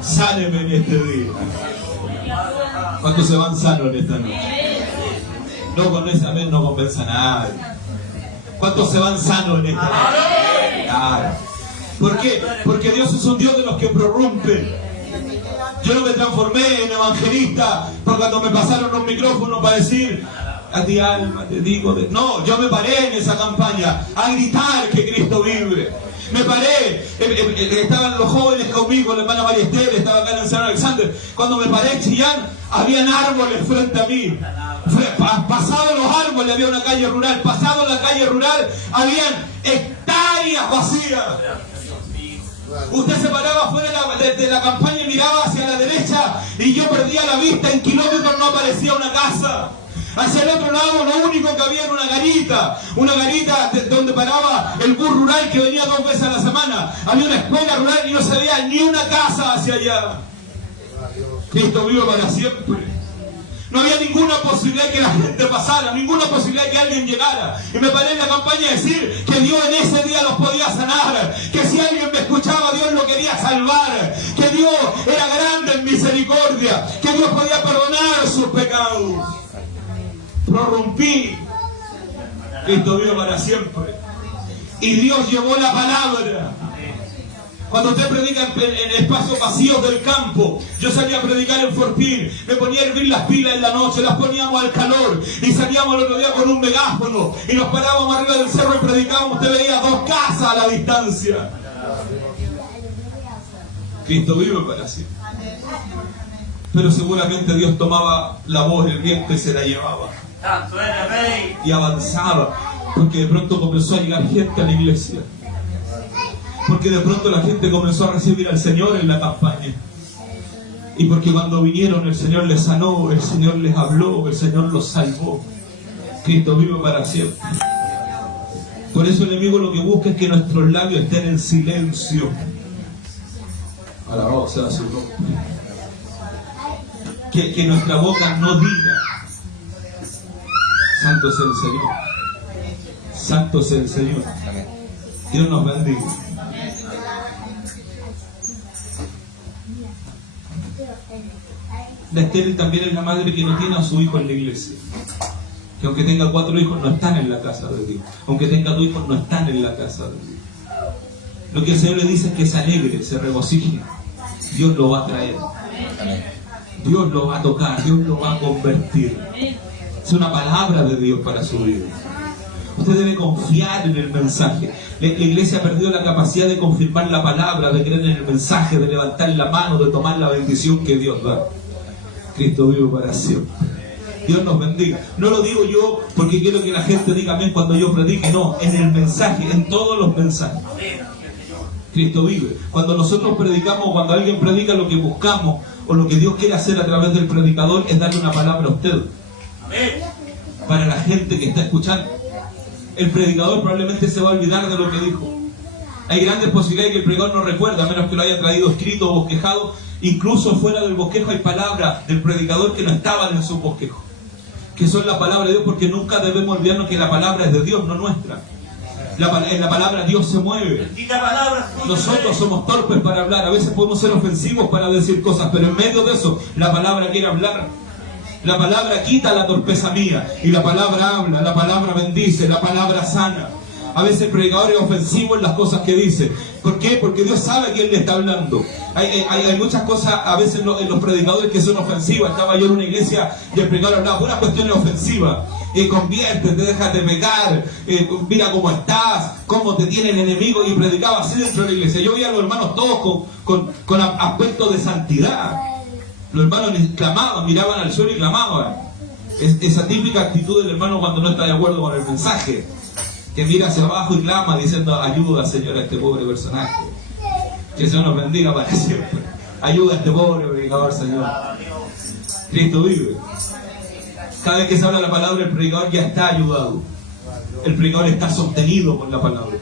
Sáneme en este día. ¿Cuántos se van sanos en esta noche? No con ese amén no convence a nadie. ¿Cuántos se van sanos en esta noche? Claro. ¿Por qué? Porque Dios es un Dios de los que prorrumpe. Yo no me transformé en evangelista por cuando me pasaron un micrófono para decir a ti alma te digo no, yo me paré en esa campaña a gritar que Cristo vive. Me paré, estaban los jóvenes conmigo, la hermana María Esther, estaba acá en San Alexander. Cuando me paré en Chillán, habían árboles frente a mí. Pasado los árboles había una calle rural, pasado la calle rural habían hectáreas vacías. Usted se paraba fuera de la campaña y miraba hacia la derecha y yo perdía la vista, en kilómetros no aparecía una casa. Hacia el otro lado lo único que había era una garita donde paraba el bus rural que venía 2 veces a la semana. Había una escuela rural y no se veía ni una casa hacia allá. Cristo vive para siempre. No había ninguna posibilidad que la gente pasara, ninguna posibilidad que alguien llegara. Y me paré en la campaña a decir que Dios en ese día los podía sanar, que si alguien me escuchaba, Dios lo quería salvar, que Dios era grande en misericordia, que Dios podía perdonar sus pecados. Prorrumpí. Cristo vive para siempre. Y Dios llevó la palabra. Cuando usted predica en espacios vacíos del campo, yo salía a predicar en Fortín, me ponía a hervir las pilas en la noche, las poníamos al calor y salíamos el otro día con un megáfono y nos parábamos arriba del cerro y predicábamos. Usted veía 2 casas a la distancia. Cristo vive para siempre. Pero seguramente Dios tomaba la voz, el viento y se la llevaba. Y avanzaba. Porque de pronto comenzó a llegar gente a la iglesia. Porque de pronto la gente comenzó a recibir al Señor en la campaña. Y porque cuando vinieron el Señor les sanó, el Señor les habló, el Señor los salvó. Cristo vive para siempre. Por eso el enemigo lo que busca es que nuestros labios estén en silencio. Alabado sea su nombre. Que nuestra boca no diga: santo es el Señor. Santo es el Señor. Dios nos bendiga. La estéril también es la madre que no tiene a su hijo en la iglesia. Que aunque tenga 4 hijos no están en la casa de Dios. Aunque tenga 2 hijos no están en la casa de Dios. Lo que el Señor le dice es que se alegre, se regocije. Dios lo va a traer. Dios lo va a tocar, Dios lo va a convertir. Es una palabra de Dios para su vida. Usted debe confiar en el mensaje. La iglesia ha perdido la capacidad de confirmar la palabra, de creer en el mensaje, de levantar la mano, de tomar la bendición que Dios da. Cristo vive para siempre. Dios nos bendiga. No lo digo yo porque quiero que la gente diga amén cuando yo predique. No, en el mensaje, en todos los mensajes. Cristo vive. Cuando nosotros predicamos, cuando alguien predica, lo que buscamos o lo que Dios quiere hacer a través del predicador es darle una palabra a usted. Para la gente que está escuchando. El predicador probablemente se va a olvidar de lo que dijo. Hay grandes posibilidades que el predicador no recuerda, a menos que lo haya traído escrito o bosquejado. Incluso fuera del bosquejo hay palabras del predicador que no estaban en su bosquejo, que son la palabra de Dios, porque nunca debemos olvidarnos que la palabra es de Dios, no nuestra. En la palabra Dios se mueve. Nosotros somos torpes para hablar, a veces podemos ser ofensivos para decir cosas, pero en medio de eso, la palabra quiere hablar. La palabra quita la torpeza mía, y la palabra habla, la palabra bendice, la palabra sana. A veces el predicador es ofensivo en las cosas que dice. ¿Por qué? Porque Dios sabe a quién le está hablando. Hay muchas cosas a veces en los predicadores que son ofensivas. Estaba yo en una iglesia y el predicador hablaba puras cuestiones ofensivas. Conviértete, déjate pecar, mira cómo estás, cómo te tienen enemigo, y predicaba así dentro de la iglesia. Yo veía a los hermanos todos con aspecto de santidad. Los hermanos clamaban, miraban al suelo y clamaban. Esa típica actitud del hermano cuando no está de acuerdo con el mensaje, que mira hacia abajo y clama diciendo: ayuda, Señor, a este pobre personaje. Que el Señor nos bendiga para siempre. Ayuda a este pobre predicador, Señor. Cristo vive. Cada vez que se habla la palabra, el predicador ya está ayudado. El predicador está sostenido por la palabra.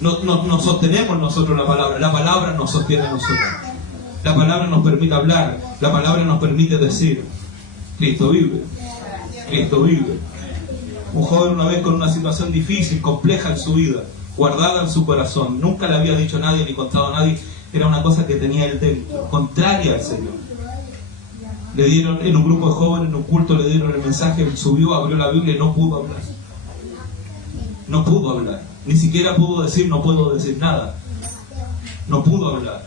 No sostenemos nosotros la palabra nos sostiene a nosotros. La palabra nos permite hablar, la palabra nos permite decir: Cristo vive. Cristo vive. Un joven una vez con una situación difícil, compleja en su vida, guardada en su corazón, nunca le había dicho a nadie ni contado a nadie, era una cosa que tenía él dentro, contraria al Señor. Le dieron, en un grupo de jóvenes, en un culto, le dieron el mensaje, él subió, abrió la Biblia y no pudo hablar. No pudo hablar, ni siquiera pudo decir: no puedo decir nada. No pudo hablar.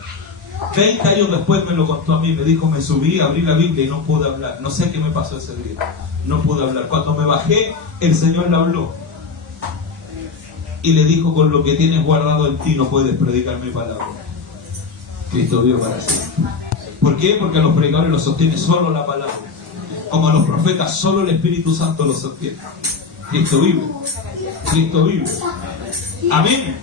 20 años después me lo contó a mí, me dijo: me subí, abrí la Biblia y no pude hablar. No sé qué me pasó ese día. No pude hablar. Cuando me bajé, el Señor le habló y le dijo: con lo que tienes guardado en ti no puedes predicar mi palabra. Cristo vive para siempre. ¿Por qué? Porque a los predicadores los sostiene solo la palabra. Como a los profetas, solo el Espíritu Santo los sostiene. Cristo vive. Cristo vive. Amén.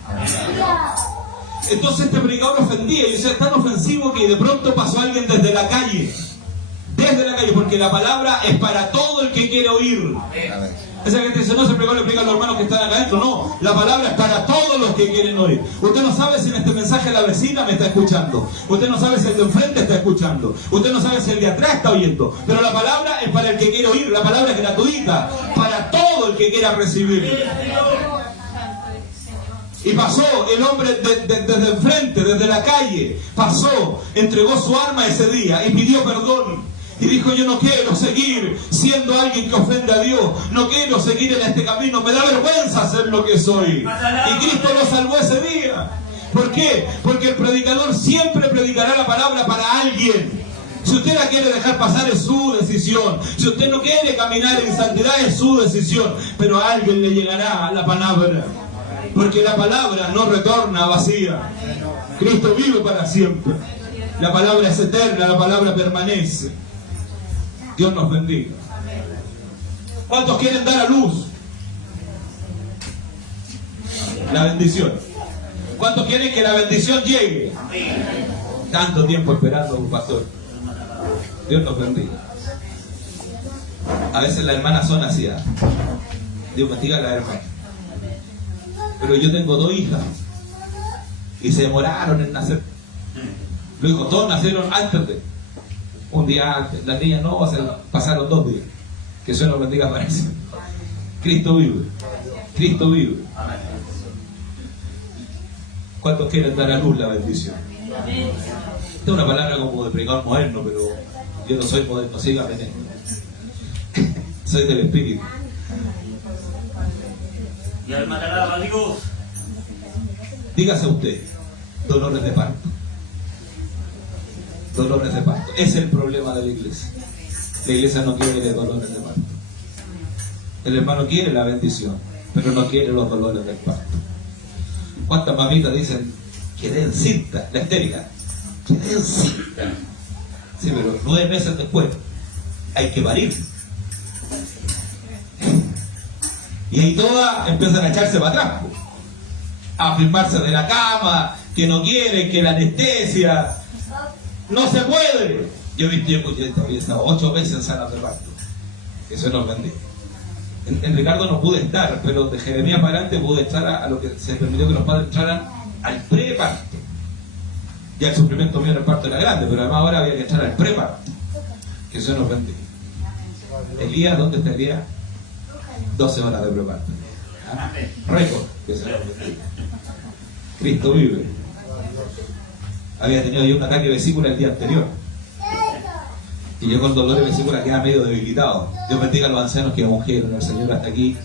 Entonces este predicador ofendía, y decía, tan ofensivo que de pronto pasó alguien desde la calle, porque la palabra es para todo el que quiere oír. Esa gente dice: no, ese predicador le explica a los hermanos que están acá adentro. No, la palabra es para todos los que quieren oír. Usted no sabe si en este mensaje la vecina me está escuchando, usted no sabe si el de enfrente está escuchando, usted no sabe si el de atrás está oyendo, pero la palabra es para el que quiere oír. La palabra es gratuita, para todo el que quiera recibir. Y pasó el hombre desde enfrente, desde la calle, pasó, entregó su arma ese día y pidió perdón. Y dijo: yo no quiero seguir siendo alguien que ofende a Dios, no quiero seguir en este camino, me da vergüenza ser lo que soy. Y Cristo lo salvó ese día. ¿Por qué? Porque el predicador siempre predicará la palabra para alguien. Si usted la quiere dejar pasar, es su decisión. Si usted no quiere caminar en santidad, es su decisión. Pero a alguien le llegará la palabra, porque la palabra no retorna vacía. Cristo vive para siempre. La palabra es eterna, la palabra permanece. Dios nos bendiga. ¿Cuántos quieren dar a luz? La bendición. ¿Cuántos quieren que la bendición llegue? Tanto tiempo esperando, pastor. Dios nos bendiga. A veces las hermanas son así. Dios bendiga a las hermanas. Pero yo tengo 2 hijas y se demoraron en nacer. Los hijos todos nacieron antes de un día antes. Las niñas no, pasaron 2 días. Que Dios nos bendiga para eso. Cristo vive. Cristo vive. ¿Cuántos quieren dar a luz la bendición? Esta es una palabra como de predicador moderno, pero yo no soy moderno, sígame en esto. Soy del Espíritu. Y alma te alaba a Dios. Dígase usted, dolores de parto. Dolores de parto. Ese es el problema de la iglesia. La iglesia no quiere dolores de parto. El hermano quiere la bendición, pero no quiere los dolores del parto. ¿Cuántas mamitas dicen, quedé encinta, la estérica? Quedé encinta. Sí, pero 9 meses después hay que parir. Y ahí todas empiezan a echarse para atrás, a afirmarse de la cama, que no quieren, que la anestesia. No se puede. Yo he estado 8 veces en salas de parto. Eso nos bendiga. En Ricardo no pude estar, pero de Jeremías para adelante pude estar a lo que se permitió que los padres entraran al preparto. Ya el sufrimiento mío en el parto era grande, pero además ahora había que entrar al preparto. Que eso nos bendiga. Elías, ¿dónde está Elías? 12 horas de preparto. Récord, que se nos bendiga. Cristo vive. Había tenido yo un ataque de vesícula el día anterior. Y yo con dolor de vesícula quedaba medio debilitado. Dios bendiga a los ancianos que ungieron. El Señor hasta aquí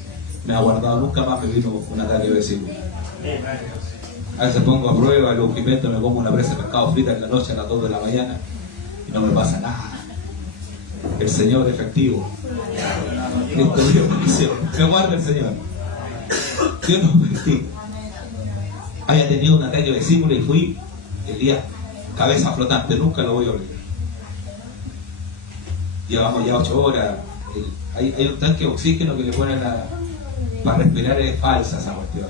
me ha guardado. Nunca más me vino un ataque de vesícula. A veces pongo a prueba el ungimiento, me como una presa de pescado frita en la noche a las 2 de la mañana y no me pasa nada. El Señor efectivo. Cristo Dios, me guarda el Señor. Dios nos bendiga. Había tenido un ataque de vesícula y fui el día cabeza flotante. Nunca lo voy a olvidar. Llevamos ya 8 horas. Hay un tanque de oxígeno que le ponen para respirar, es falsa esa cuestión.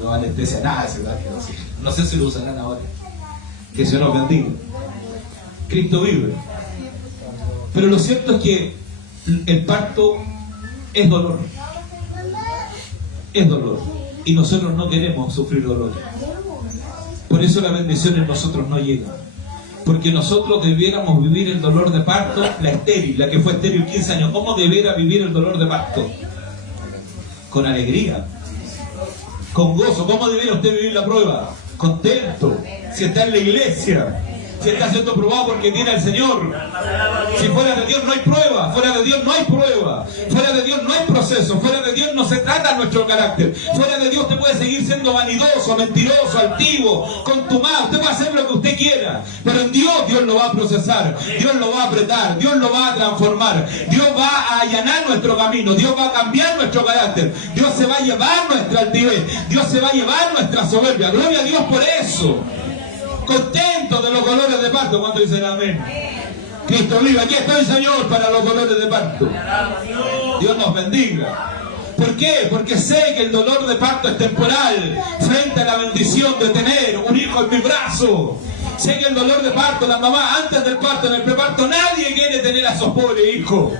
No anestesia nada ese tanque de oxígeno. No sé si lo usarán ahora. Que Dios nos bendiga. Cristo vive. Pero lo cierto es que el parto es dolor. Es dolor. Y nosotros no queremos sufrir dolor. Por eso la bendición en nosotros no llega. Porque nosotros debiéramos vivir el dolor de parto, la estéril, la que fue estéril 15 años. ¿Cómo debiera vivir el dolor de parto? Con alegría, con gozo. ¿Cómo debiera usted vivir la prueba? Contento. Si está en la iglesia, si está siendo probado porque tiene al Señor. Si fuera de Dios no hay prueba, fuera de Dios no hay prueba, fuera de Dios no hay proceso, fuera de Dios no se trata nuestro carácter, fuera de Dios usted puede seguir siendo vanidoso, mentiroso, altivo, contumado, usted puede hacer lo que usted quiera, pero en Dios, Dios lo va a procesar, Dios lo va a apretar, Dios lo va a transformar, Dios va a allanar nuestro camino, Dios va a cambiar nuestro carácter, Dios se va a llevar nuestra altivez, Dios se va a llevar nuestra soberbia. Gloria a Dios por eso. Contento de los dolores de parto. ¿Cuánto dicen amén? Cristo vive. Aquí estoy, Señor, para los dolores de parto. Dios nos bendiga. ¿Por qué? Porque sé que el dolor de parto es temporal frente a la bendición de tener un hijo en mi brazo. Sé que el dolor de parto, la mamá antes del parto, en el preparto, nadie quiere tener a sus pobres hijos.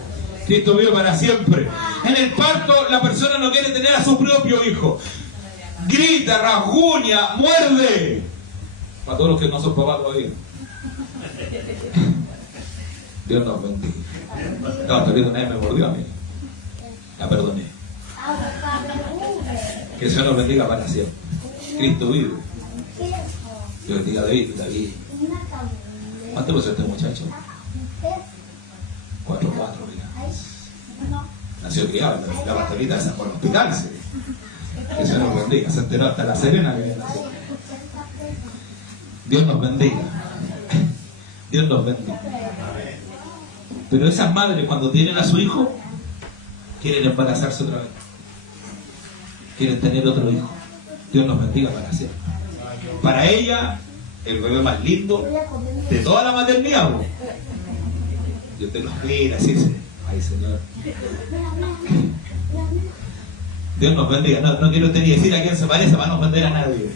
Cristo vive para siempre. En el parto la persona no quiere tener a su propio hijo. Grita, rasguña, muerde. Para todos los que no son papás todavía. Dios nos bendiga. No, hasta ahorita nadie me mordió a mí. La perdoné. Que el Señor nos bendiga para siempre. Cristo vive. Dios bendiga a David. David. ¿Cuánto puso este muchacho? 4, mira. Nació criado. La pastorita esa por el hospital. ¿Sí? Que el Señor nos bendiga. Se enteró hasta la Serena que nació. Dios nos bendiga. Dios nos bendiga. Pero esas madres cuando tienen a su hijo quieren embarazarse otra vez. Quieren tener otro hijo. Dios nos bendiga para siempre. Para ella el bebé más lindo de toda la maternidad. Po. Y usted lo mira así, ay Señor. Dios nos bendiga. No quiero usted ni decir a quién se parece para no ofender a nadie.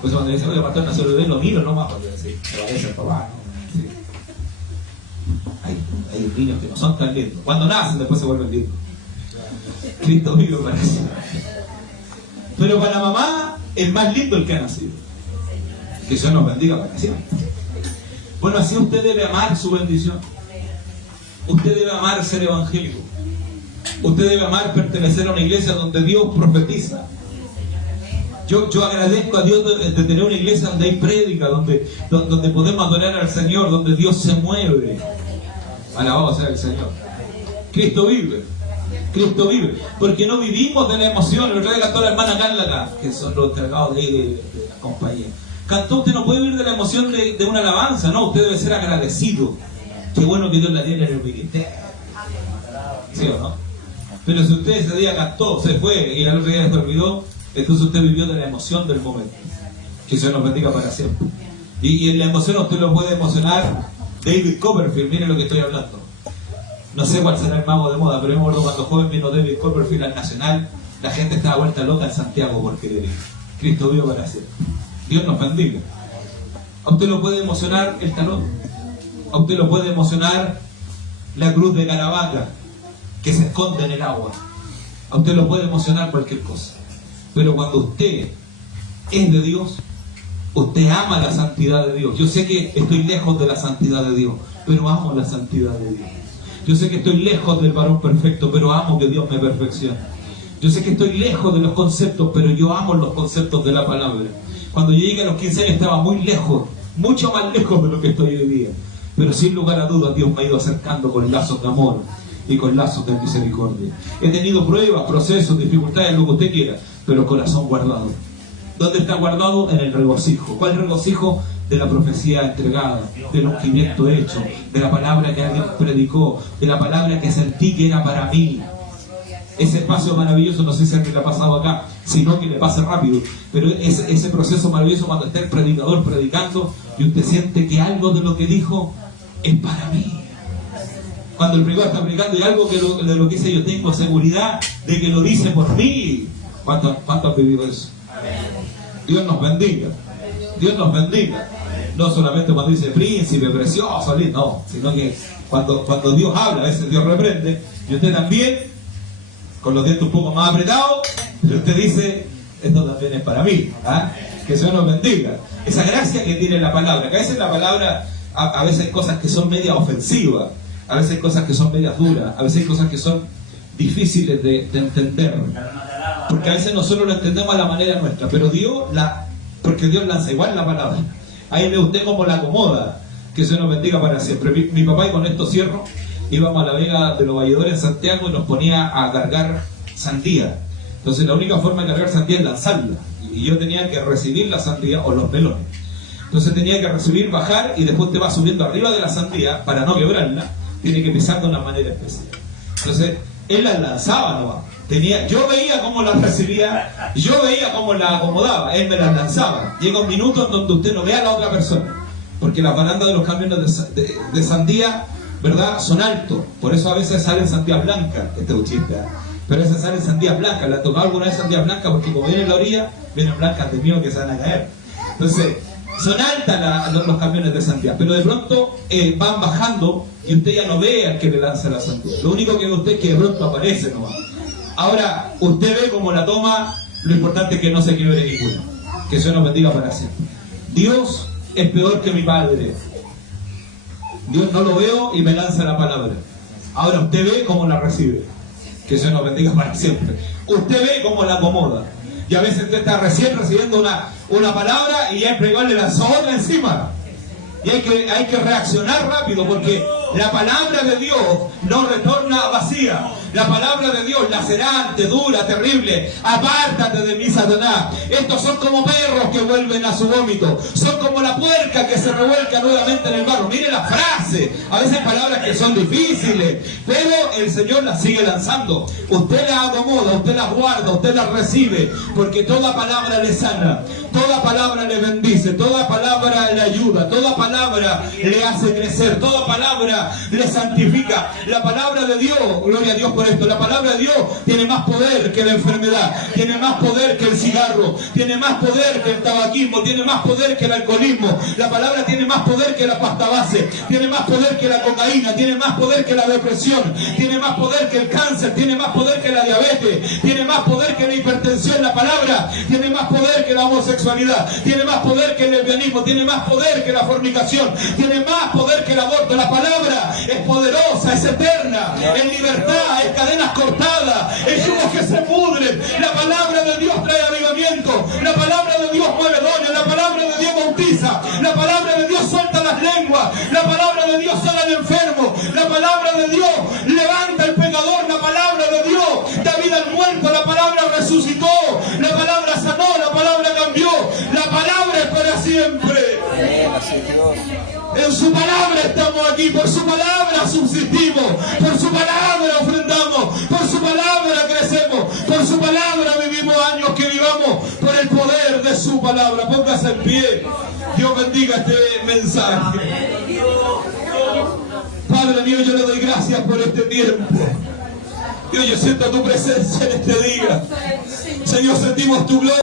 Pues cuando dice, oye, pastor, no se lo ve, lo miro nomás, porque sí, se parece al papá, ¿no? Sí. Hay niños que no son tan lindos. Cuando nacen, después se vuelven lindos. Cristo vive para eso. Pero para la mamá, el más lindo el que ha nacido. Que Dios nos bendiga para siempre. Bueno, así usted debe amar su bendición. Usted debe amar ser evangélico. Usted debe amar pertenecer a una iglesia donde Dios profetiza. Yo agradezco a Dios de tener una iglesia donde hay prédica, donde podemos adorar al Señor, donde Dios se mueve. Alabado sea el Señor. Cristo vive. Cristo vive. Porque no vivimos de la emoción. El otro día cantó la hermana Carla acá, que son los encargados de la compañía. Cantó, usted no puede vivir de la emoción de una alabanza, no, usted debe ser agradecido. Qué bueno que Dios la tiene en el ministerio. ¿Sí o no? Pero si usted ese día cantó, se fue y al otro día se olvidó, entonces usted vivió de la emoción del momento. Que Dios nos bendiga para siempre. Y en la emoción usted lo puede emocionar. David Copperfield, miren lo que estoy hablando. No sé cuál será el mago de moda, pero yo me acuerdo cuando joven vino David Copperfield al Nacional, la gente estaba vuelta loca en Santiago por querer ir. Cristo vive para siempre. Dios nos bendiga. A usted lo puede emocionar el talón. A usted lo puede emocionar la cruz de Caravaca que se esconde en el agua. A usted lo puede emocionar cualquier cosa. Pero cuando usted es de Dios, usted ama la santidad de Dios. Yo sé que estoy lejos de la santidad de Dios, pero amo la santidad de Dios. Yo sé que estoy lejos del varón perfecto, pero amo que Dios me perfeccione. Yo sé que estoy lejos de los conceptos, pero yo amo los conceptos de la palabra. Cuando yo llegué a los 15 años estaba muy lejos, mucho más lejos de lo que estoy hoy día. Pero sin lugar a dudas Dios me ha ido acercando con lazos de amor y con lazos de misericordia. He tenido pruebas, procesos, dificultades, lo que usted quiera, pero corazón guardado. ¿Dónde está guardado? En el regocijo. ¿Cuál regocijo? De la profecía entregada, del ungimiento hecho, de la palabra que alguien predicó, de la palabra que sentí que era para mí. Ese espacio maravilloso, no sé si a alguien le ha pasado acá, sino que le pase rápido, pero ese proceso maravilloso cuando está el predicador predicando y usted siente que algo de lo que dijo es para mí. Cuando el predicador está predicando y algo de lo que dice yo tengo seguridad de que lo dice por mí. ¿Cuánto han vivido eso? Dios nos bendiga. Dios nos bendiga. No solamente cuando dice príncipe, precioso, no, sino que cuando Dios habla, a veces Dios reprende, y usted también, con los dientes un poco más apretados, pero usted dice, esto también es para mí. ¿Ah? Que Dios nos bendiga. Esa gracia que tiene la palabra, que a veces la palabra, a veces hay cosas que son media ofensivas, a veces hay cosas que son medias duras, a veces hay cosas que son difíciles de entender. Porque a veces nosotros lo entendemos a la manera nuestra, pero porque Dios lanza igual la palabra. Ahí ve usted cómo la acomoda. Que se nos bendiga para siempre. Mi papá, y con esto cierro, íbamos a la Vega de los Valledores en Santiago y nos ponía a cargar sandía. Entonces la única forma de cargar sandía es lanzarla. Y yo tenía que recibir la sandía o los melones. Entonces tenía que recibir, bajar y después te va subiendo arriba de la sandía para no quebrarla. Tiene que pisar de una manera especial. Entonces él la lanzaba nomás. Yo veía cómo la recibía, yo veía cómo la acomodaba, él me la lanzaba. Llega un minuto en donde usted no ve a la otra persona, porque las barandas de los camiones de sandía, ¿verdad?, son altos. Por eso a veces salen sandías blancas, este es un chiste, ¿eh? Pero a veces salen sandías blancas. ¿Le ha tocado alguna vez sandías blancas? Porque como vienen en la orilla, vienen blancas de miedo que se van a caer. Entonces, son altas los camiones de sandía, pero de pronto van bajando y usted ya no ve al que le lanza la sandía. Lo único que ve usted es que de pronto aparece nomás. Ahora, usted ve cómo la toma, lo importante es que no se quiebre ninguna. Que Dios nos bendiga para siempre. Dios es peor que mi padre. Dios no lo veo y me lanza la palabra. Ahora usted ve cómo la recibe. Que Dios nos bendiga para siempre. Usted ve cómo la acomoda. Y a veces usted está recién recibiendo una palabra y ya el predicador le lanzó otra encima. Y hay que reaccionar rápido porque La palabra de Dios no retorna vacía. La palabra de Dios, lacerante, dura, terrible. Apártate de mí, Satanás. Estos son como perros que vuelven a su vómito. Son como la puerca que se revuelca nuevamente en el barro. Mire la frase. A veces hay palabras que son difíciles, pero el Señor las sigue lanzando. Usted las acomoda, usted las guarda, usted las recibe, porque toda palabra le sana, toda palabra le bendice, toda palabra le ayuda, toda palabra le hace crecer, toda palabra le santifica. La palabra de Dios, gloria a Dios por esto, la palabra de Dios tiene más poder que la enfermedad, tiene más poder que el cigarro, tiene más poder que el tabaquismo, tiene más poder que el alcoholismo. La palabra tiene más poder que la pasta base, tiene más poder que la cocaína, tiene más poder que la depresión, tiene más poder que el cáncer, tiene más poder que la diabetes, tiene más poder que la hipertensión. La palabra tiene más poder que la homosexualidad, tiene más poder que el lesbianismo, tiene más poder que la fornicación, tiene más poder que el aborto. La palabra es poderosa, es eterna, es libertad, es cadenas cortadas, es yugos que se pudren. La palabra de Dios trae avivamiento, la palabra de Dios mueve dones, la palabra de Dios bautiza, la palabra de Dios suelta las lenguas, la palabra de Dios sana al enfermo, la palabra de Dios levanta al pecador, la palabra de Dios da vida al muerto, la palabra resucitó, la palabra sanó, la palabra cambió, la palabra es para siempre. En su palabra estamos aquí, por su palabra subsistimos, por su palabra ofrendamos, por su palabra crecemos, por su palabra vivimos años que vivamos, por el poder de su palabra. Póngase en pie. Dios bendiga este mensaje. Padre mío, yo le doy gracias por este tiempo. Dios, yo siento tu presencia en este día. Señor, sentimos tu gloria.